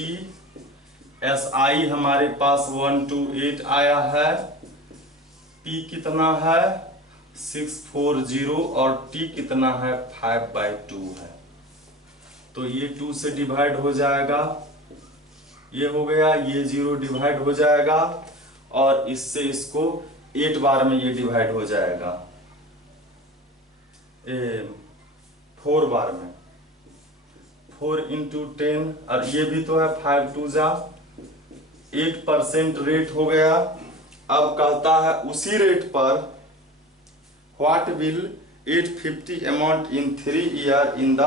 SI हमारे पास 128 आया है, P कितना है 640 और T कितना है 5/2 है। तो ये 2 से डिवाइड हो जाएगा, ये हो गया, ये 0 डिवाइड हो जाएगा और इससे इसको 8 बार में ये डिवाइड हो जाएगा, 4 बार में, 4 इंटू 10, और ये भी तो है 5 2 जा 8% रेट हो गया। अब कहता है उसी रेट पर what will 850 amount in 3 year in the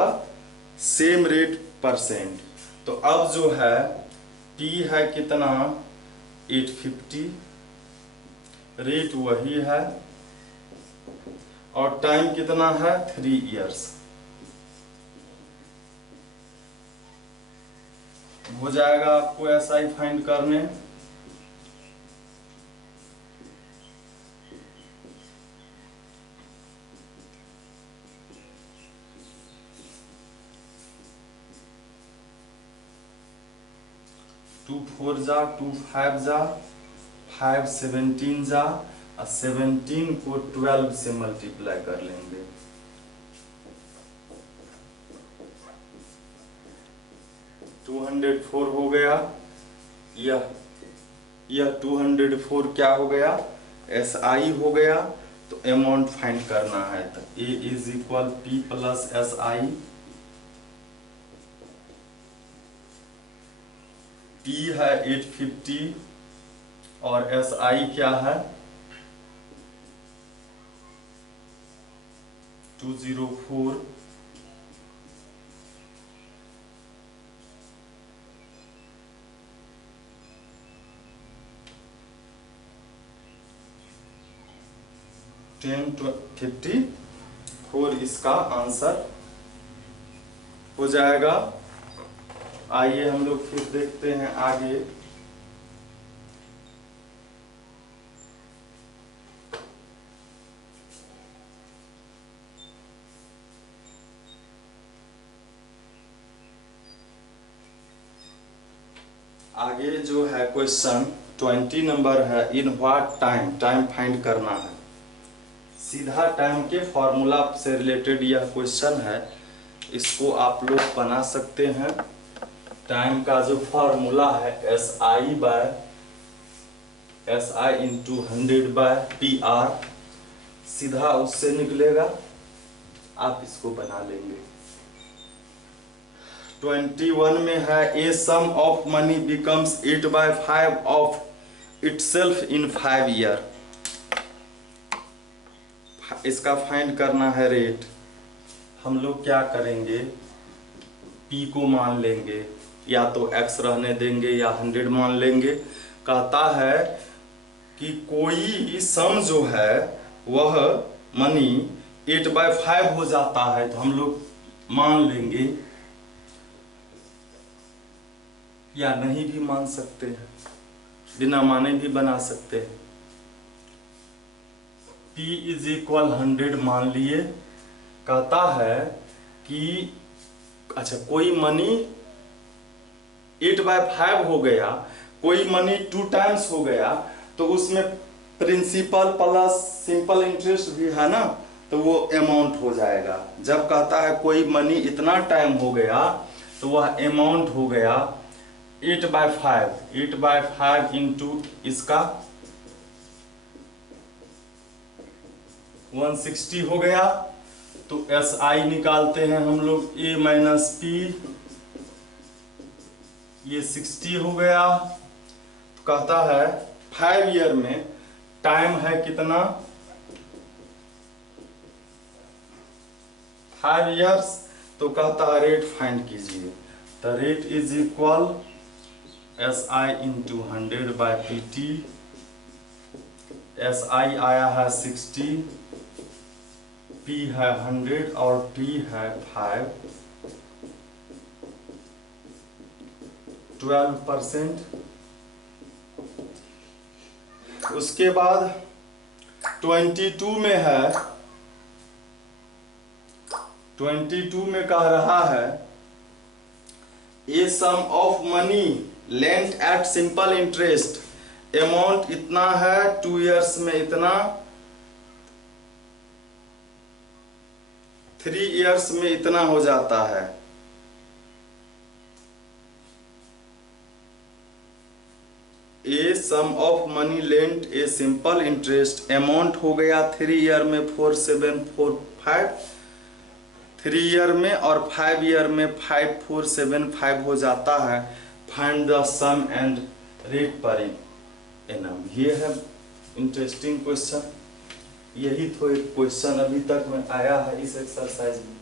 same rate %। तो अब जो है P है कितना 850, रेट वही है और टाइम कितना है 3 ईयर्स। हो जाएगा आपको SI फाइंड करने। टू 4 जा 2 5 जा 5 17 जा और 17 को 12 से मल्टीप्लाई कर लेंगे। टू 204 हो गया, यह 204 क्या हो गया SI हो गया। तो अमाउंट फाइंड करना है, तो A is equal P plus SI। P है 850 और SI क्या है 204। टेन 54 इसका आंसर हो जाएगा। आइए हम लोग फिर देखते हैं आगे। आगे जो है क्वेश्चन 20 नंबर है, in what time, time find करना है। सीधा टाइम के फॉर्मूला से रिलेटेड यह क्वेश्चन है, इसको आप लोग बना सकते हैं। टाइम का जो फॉर्मूला है SI इंटू 100/PR, सीधा उससे निकलेगा, आप इसको बना लेंगे। 21 में है a sum of money becomes 8/5 of itself in 5 year. इसका फाइंड करना है रेट। हम लोग क्या करेंगे, P को मान लेंगे, या तो X रहने देंगे या 100 मान लेंगे। कहता है कि कोई सम जो है वह मनी 8/5 हो जाता है, तो हम लोग मान लेंगे या नहीं भी मान सकते हैं, बिना माने भी बना सकते हैं। P इज इक्वल 100 मान लिए। कहता है कि अच्छा कोई मनी 8/5 हो गया, कोई मनी 2 टाइम्स हो गया, तो उसमें प्रिंसिपल प्लस सिंपल इंटरेस्ट भी है ना, तो वो अमाउंट हो जाएगा। जब कहता है कोई मनी इतना टाइम हो गया, तो वह अमाउंट हो गया 8/5। 8/5 इंटू इसका 160 हो गया। तो SI निकालते हैं हम लोग, A माइनस P, ये 60 हो गया। तो कहता है 5 ईयर में टाइम है कितना 5 ईयर्स। तो कहता है रेट फाइंड कीजिए। तो rate is equal SI into 100/PT। SI आया है 60, P है 100 और T है 5। 12%। उसके बाद 22 में है, 22 में कह रहा है a sum of money lent at simple interest, amount इतना है, 2 इयर्स में इतना, 3 इयर्स में इतना हो जाता है। A sum of money lent a simple interest, amount हो गया 3 ईयर में 4745, 3 ईयर में, और 5 ईयर में 5475 हो जाता है। Find the sum and rate per annum. ये है इंटरेस्टिंग क्वेश्चन। यही तो एक क्वेश्चन अभी तक में आया है इस एक्सरसाइज में।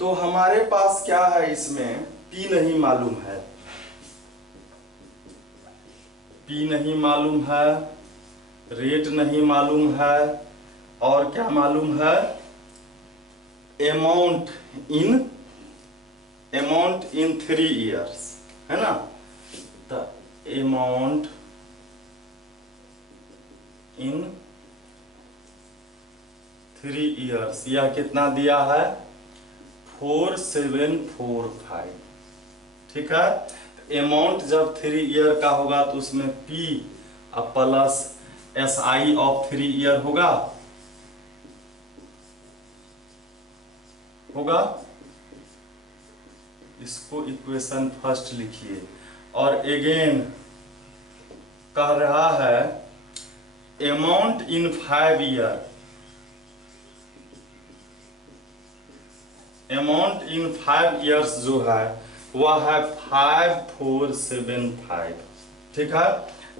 तो हमारे पास क्या है, इसमें P नहीं मालूम है, P नहीं मालूम है, रेट नहीं मालूम है, और क्या मालूम है, अमाउंट इन 3 इयर्स, है ना। द अमाउंट इन 3 इयर्स, यह कितना दिया है, 4745, ठीक है। अमाउंट जब 3 ईयर का होगा तो उसमें P plus SI of 3 year होगा, इसको इक्वेशन फर्स्ट लिखिए। और अगेन कह रहा है amount in 5 year, amount in 5 years जो है वह है 5475, ठीक है।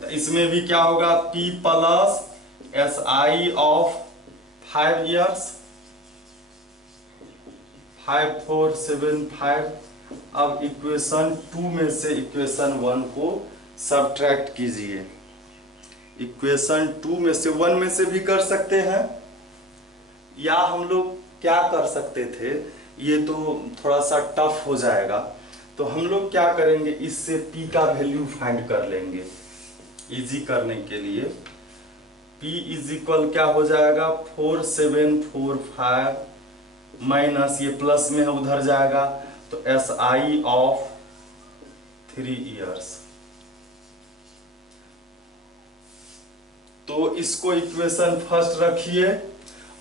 तो इसमें भी क्या होगा, P plus SI of 5 years, 5475। अब इक्वेशन 2 में से इक्वेशन 1 को सब्ट्रैक्ट कीजिए। इक्वेशन 2 में से 1 में से भी कर सकते हैं, या हम लोग क्या कर सकते थे, ये तो थोड़ा सा टफ हो जाएगा, तो हम लोग क्या करेंगे, इससे P का वैल्यू फाइंड कर लेंगे इजी करने के लिए। P इज इक्वल क्या हो जाएगा, 4745 माइनस, ये प्लस में है उधर जाएगा, तो SI ऑफ 3 इयर्स। तो इसको इक्वेशन फर्स्ट रखिए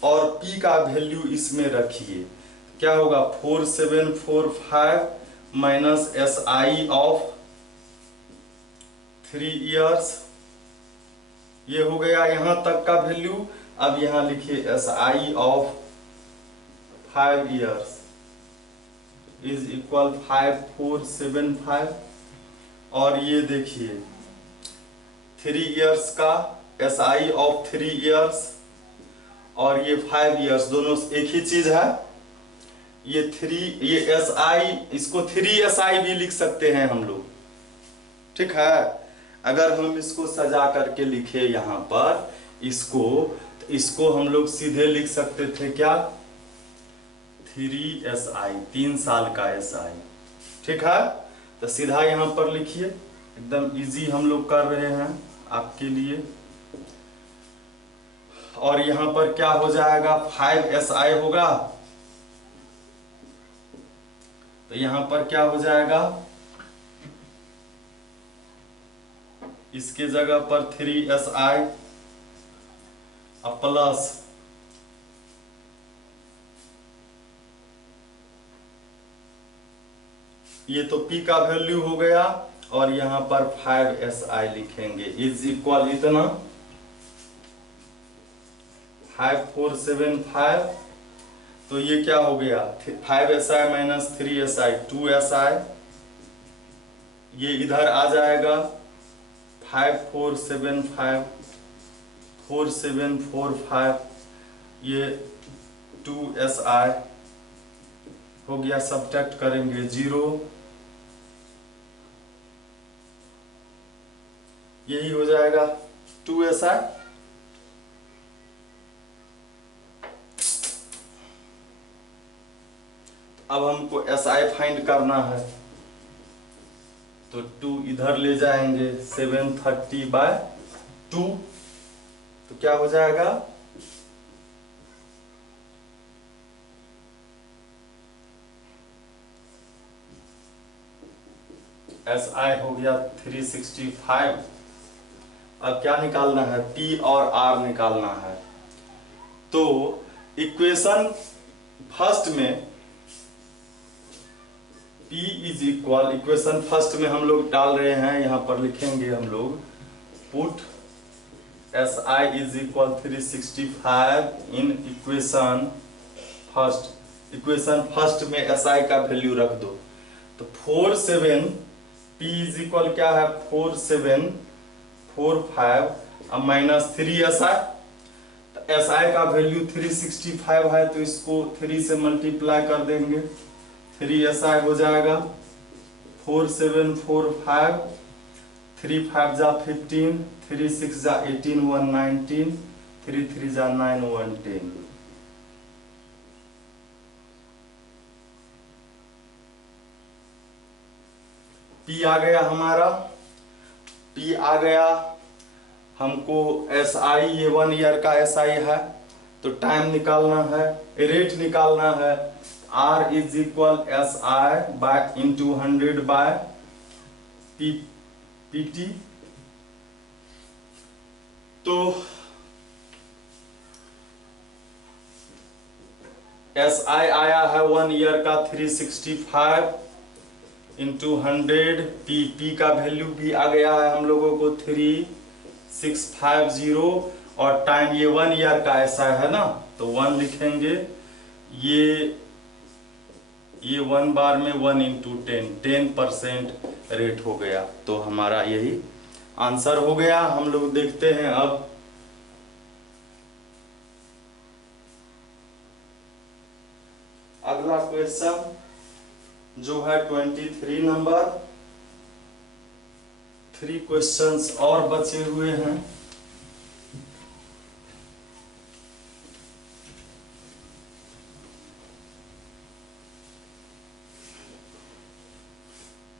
और P का वैल्यू इसमें रखिए। क्या होगा, 4745 माइनस SI ऑफ 3 इयर्स, ये हो गया यहां तक का वैल्यू। अब यहां लिखिए SI of 5 years is equal 5475, और ये देखिए 3 इयर्स का SI ऑफ 3 इयर्स और ये 5 इयर्स, दोनों एक ही चीज है। ये SI, इसको 3SI भी लिख सकते हैं हम लोग, ठीक है। अगर हम इसको सजा करके लिखे यहाँ पर इसको, तो इसको हम लोग सीधे लिख सकते थे क्या, 3SI, 3 साल का SI, ठीक है। तो सीधा यहाँ पर लिखिए, एकदम इजी हम लोग कर रहे हैं आपके लिए। और यहाँ पर क्या हो जाएगा, 5SI होगा, तो यहाँ पर क्या हो जाएगा, इसके जगह पर 3SI प्लस ये तो P का वैल्यू हो गया, और यहाँ पर 5SI लिखेंगे इज इक्वल इतना 5475। तो ये क्या हो गया, 5SI माइनस 3SI 2SI, ये इधर आ जाएगा 5475 4745, ये 2SI हो गया, सब्ट्रैक्ट करेंगे 0, यही हो जाएगा 2SI। अब हमको SI फाइंड करना है, तो 2 इधर ले जाएंगे, 730/2, तो क्या हो जाएगा, SI हो गया 365। अब क्या निकालना है, P और R निकालना है। तो इक्वेशन फर्स्ट में P is equal, equation first में हम लोग डाल रहे हैं, यहां पर लिखेंगे हम लोग, put SI is equal 365 in equation first. Equation first में SI का वैल्यू रख दो। तो 47 P इज इक्वल क्या है, 4745 अब माइनस 3 SI। तो SI का वैल्यू 365 है, तो इसको 3 से मल्टीप्लाई कर देंगे, 3 SI हो जाएगा। 4745, 3 5 जा 15, 3 6 जा 18, 1 19, 3 3 जा 9, 1 10। P आ गया हमारा, P आ गया। हमको SI, ये 1 ईयर का SI है, तो टाइम निकालना है, रेट निकालना है। R is equal SI by into 100 by PT। तो SI आया है 1 ईयर का 365 इंटू 100, P का वैल्यू भी आ गया है हम लोगों को 3650, और टाइम ये 1 ईयर का SI है ना, तो 1 लिखेंगे। ये 1 बार में 1 इंटू 10% रेट हो गया। तो हमारा यही आंसर हो गया। हम लोग देखते हैं अब अगला क्वेश्चन जो है 23 नंबर। 3 क्वेश्चंस और बचे हुए हैं।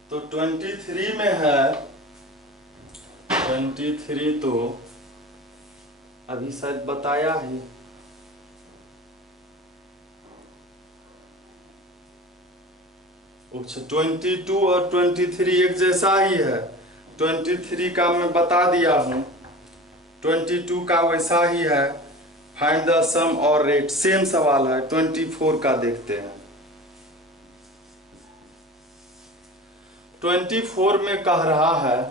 तो 23 में है, 23 तो अभी शायद बताया ही। अच्छा, 22 और 23 एक जैसा ही है। 23 का मैं बता दिया हूं, 22 का वैसा ही है। फाइंड द सम और रेट, सेम सवाल है। 24 का देखते हैं। 24 में कह रहा है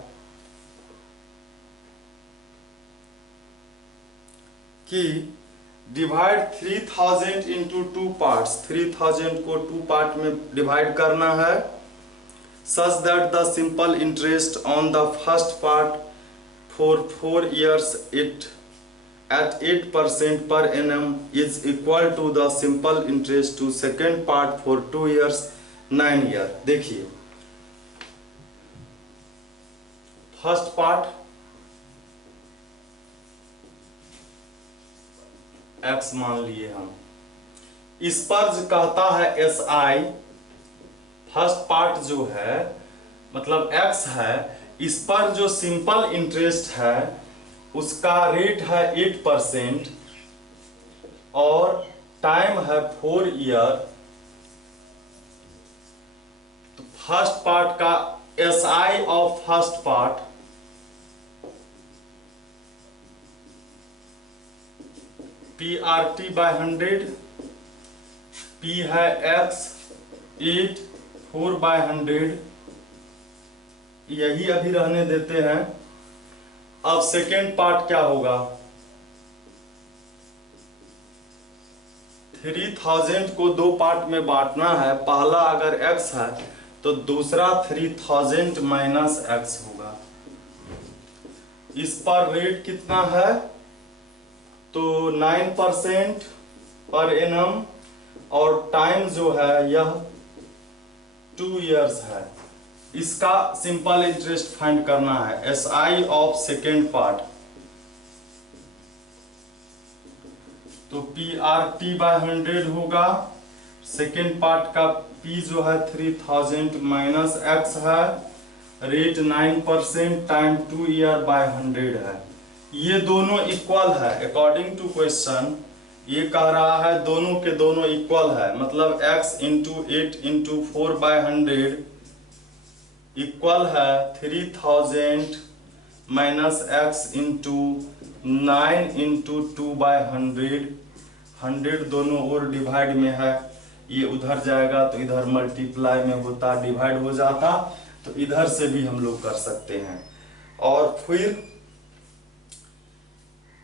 कि डिवाइड 3000 इंटू 2 पार्ट्स। 3000 को 2 पार्ट में डिवाइड करना है। Such that the simple interest on the first part for 4 years at 8% per annum is equal to the simple interest to second part for 2 years 9 year। देखिए, first part x मान लिए हम, इस पर जो कहता है SI, फर्स्ट पार्ट जो है मतलब x है, इस पर जो सिंपल इंटरेस्ट है उसका रेट है 8% और टाइम है 4 ईयर। तो फर्स्ट पार्ट का SI of first part PRT by 100, P है x 8, 4 बाय 100, यही अभी रहने देते हैं। अब सेकेंड पार्ट क्या होगा, 3000 को 2 पार्ट में बांटना है। पहला अगर x है तो दूसरा 3000 माइनस x होगा। इस पर रेट कितना है, तो 9% पर एनम, और टाइम जो है यह 2 इयर्स है। इसका सिंपल इंटरेस्ट फाइंड करना है, SI ऑफ सेकेंड पार्ट। तो PRT बाय 100 होगा। सेकेंड पार्ट का P जो है 3000 माइनस x है, रेट 9% टाइम 2 ईयर बाय 100 है। ये दोनों इक्वल है अकॉर्डिंग टू क्वेश्चन। ये कह रहा है दोनों के दोनों इक्वल है, मतलब x into 8 into 4 by 100 equal है 3000 minus x into 9 into 2 by 100 दोनों ओर डिवाइड में है, ये उधर जाएगा तो इधर मल्टीप्लाई में होता, डिवाइड हो जाता, तो इधर से भी हम लोग कर सकते हैं। और फिर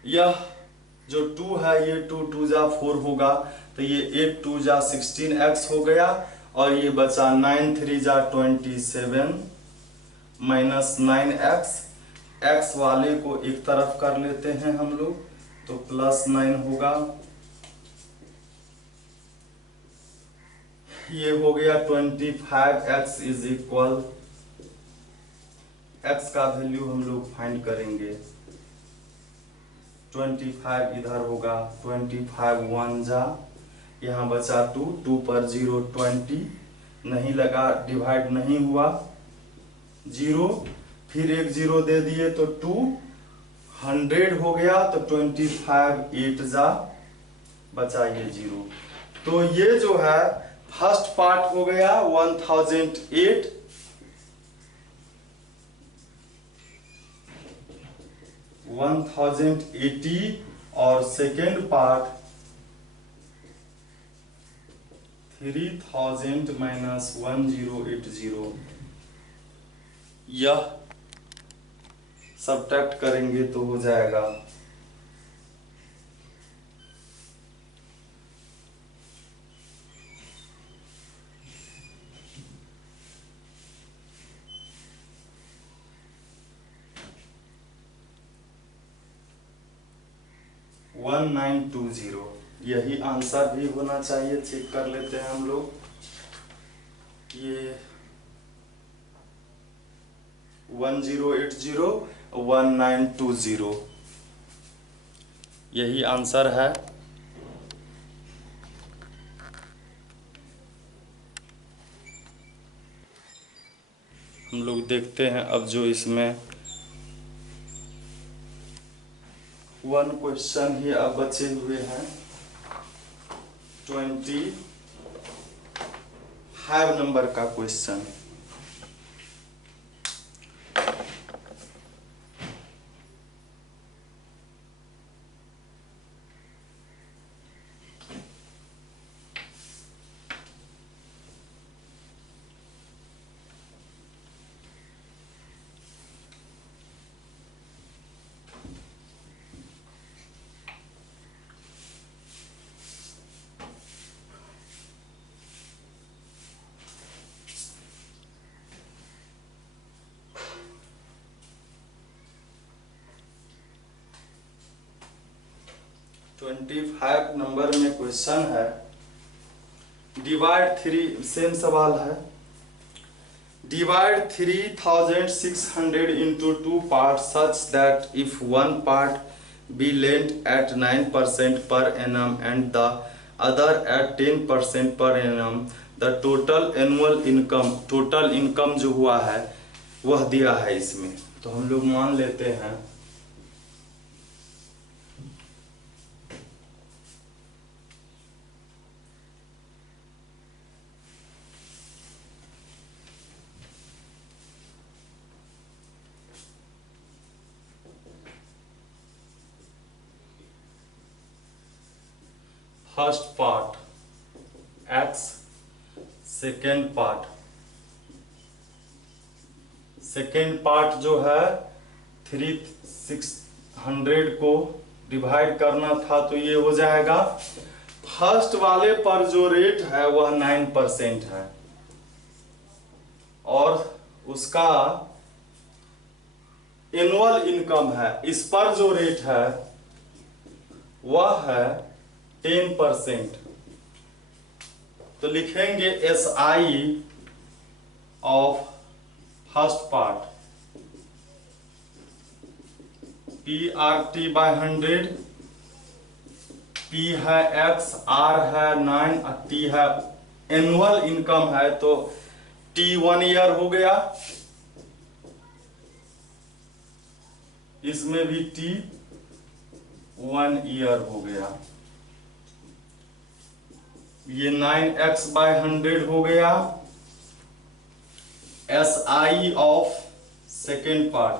यह जो 2 है ये 2 जा 4 होगा, तो ये 8 2 जा 16x हो गया, और ये बचा 9 3 जा 27 माइनस 9x। x वाले को एक तरफ कर लेते हैं हम लोग, तो प्लस 9 होगा। ये हो गया 25x इज इक्वल, x का वैल्यू हम लोग फाइंड करेंगे। 25 इधर होगा, 25 1 जा, यहाँ बचा 2, 2 पर 0 20 नहीं लगा, डिवाइड नहीं हुआ, 0 फिर एक 0 दे दिए तो 200 हो गया, तो 25 8 जा बचा ये 0। तो ये जो है फर्स्ट पार्ट हो गया 1008, और सेकेंड पार्ट 3000 माइनस 1080। यह सब्ट्रैक्ट करेंगे तो हो जाएगा 1920। यही आंसर भी होना चाहिए, चेक कर लेते हैं हम लोग। ये 1080 1920 यही आंसर है। हम लोग देखते हैं अब जो इसमें 1 क्वेश्चन ही अब बचे हुए हैं, 25 नंबर का क्वेश्चन। ट्वेंटी 25 नंबर में क्वेश्चन है, डिवाइड 3, सेम सवाल है। Divide 3600 into 2 parts such that if one part be lent at 9% per annum and the other at 10% per annum, the total annual income, total income जो हुआ है वह दिया है इसमें। तो हम लोग मान लेते हैं first part x, second part जो है 3600 को डिवाइड करना था, तो ये हो जाएगा। फर्स्ट वाले पर जो रेट है वह 9% है, और उसका एनुअल इनकम है, इस पर जो रेट है वह है 10%। तो लिखेंगे SI of first part PRT by 100, P है X, R है 9, T है एनुअल इनकम है, तो T 1 ईयर हो गया, इसमें भी T 1 ईयर हो गया। ये 9x/100 हो गया। SI ऑफ सेकेंड पार्ट,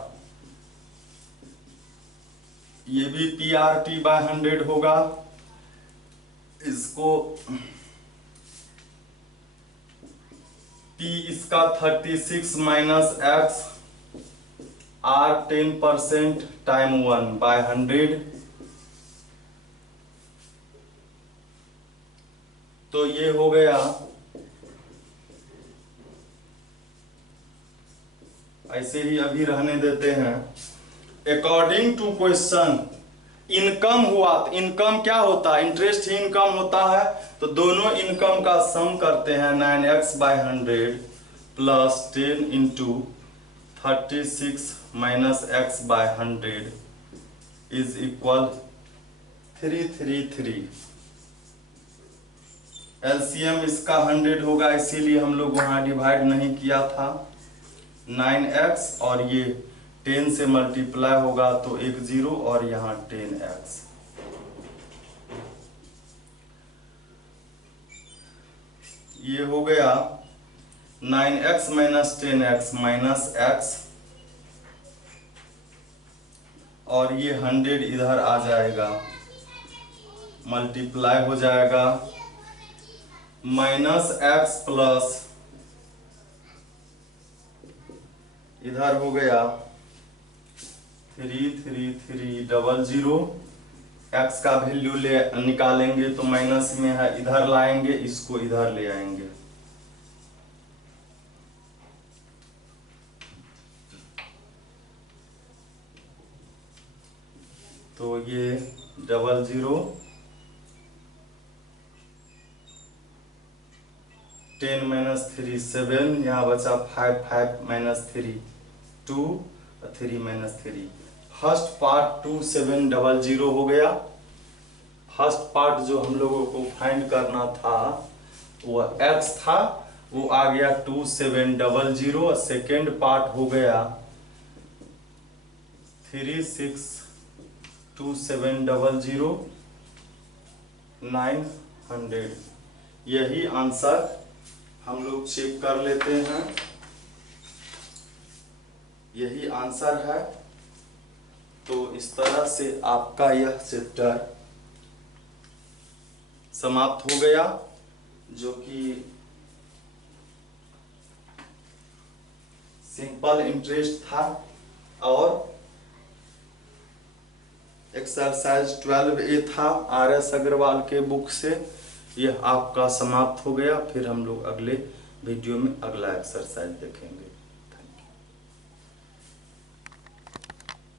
ये भी PRT/100 होगा। इसको P इसका 36 माइनस x R 10% टाइम 1/100, तो ये हो गया। ऐसे ही अभी रहने देते हैं। अकॉर्डिंग टू क्वेश्चन इनकम हुआ, इनकम क्या होता है, इंटरेस्ट ही इनकम होता है, तो दोनों इनकम का सम करते हैं। 9x/100 plus 10 into 36 minus x/100 is equal 333। LCM इसका 100 होगा, इसीलिए हम लोग वहां डिवाइड नहीं किया था। 9x और ये 10 से मल्टीप्लाई होगा तो एक 0 और यहाँ 10x। ये हो गया 9x minus 10x minus x, और ये 100 इधर आ जाएगा, मल्टीप्लाई हो जाएगा। माइनस x प्लस इधर हो गया 33300। x का वैल्यू ले निकालेंगे तो माइनस में है, इधर लाएंगे, इसको इधर ले आएंगे। तो ये 00 10 माइनस 3 7, यहाँ बचा 5 5 माइनस 3 2 3 माइनस 3। फर्स्ट पार्ट 2700 हो गया। फर्स्ट पार्ट जो हम लोगों को फाइंड करना था वो x था, वो आ गया 2700। सेकेंड पार्ट हो गया 362700 900। यही आंसर हम लोग चेक कर लेते हैं, यही आंसर है। तो इस तरह से आपका यह चैप्टर समाप्त हो गया, जो कि सिंपल इंटरेस्ट था। और एक्सरसाइज 12A था RS अग्रवाल के बुक से। यह आपका समाप्त हो गया। फिर हम लोग अगले वीडियो में अगला एक्सरसाइज देखेंगे।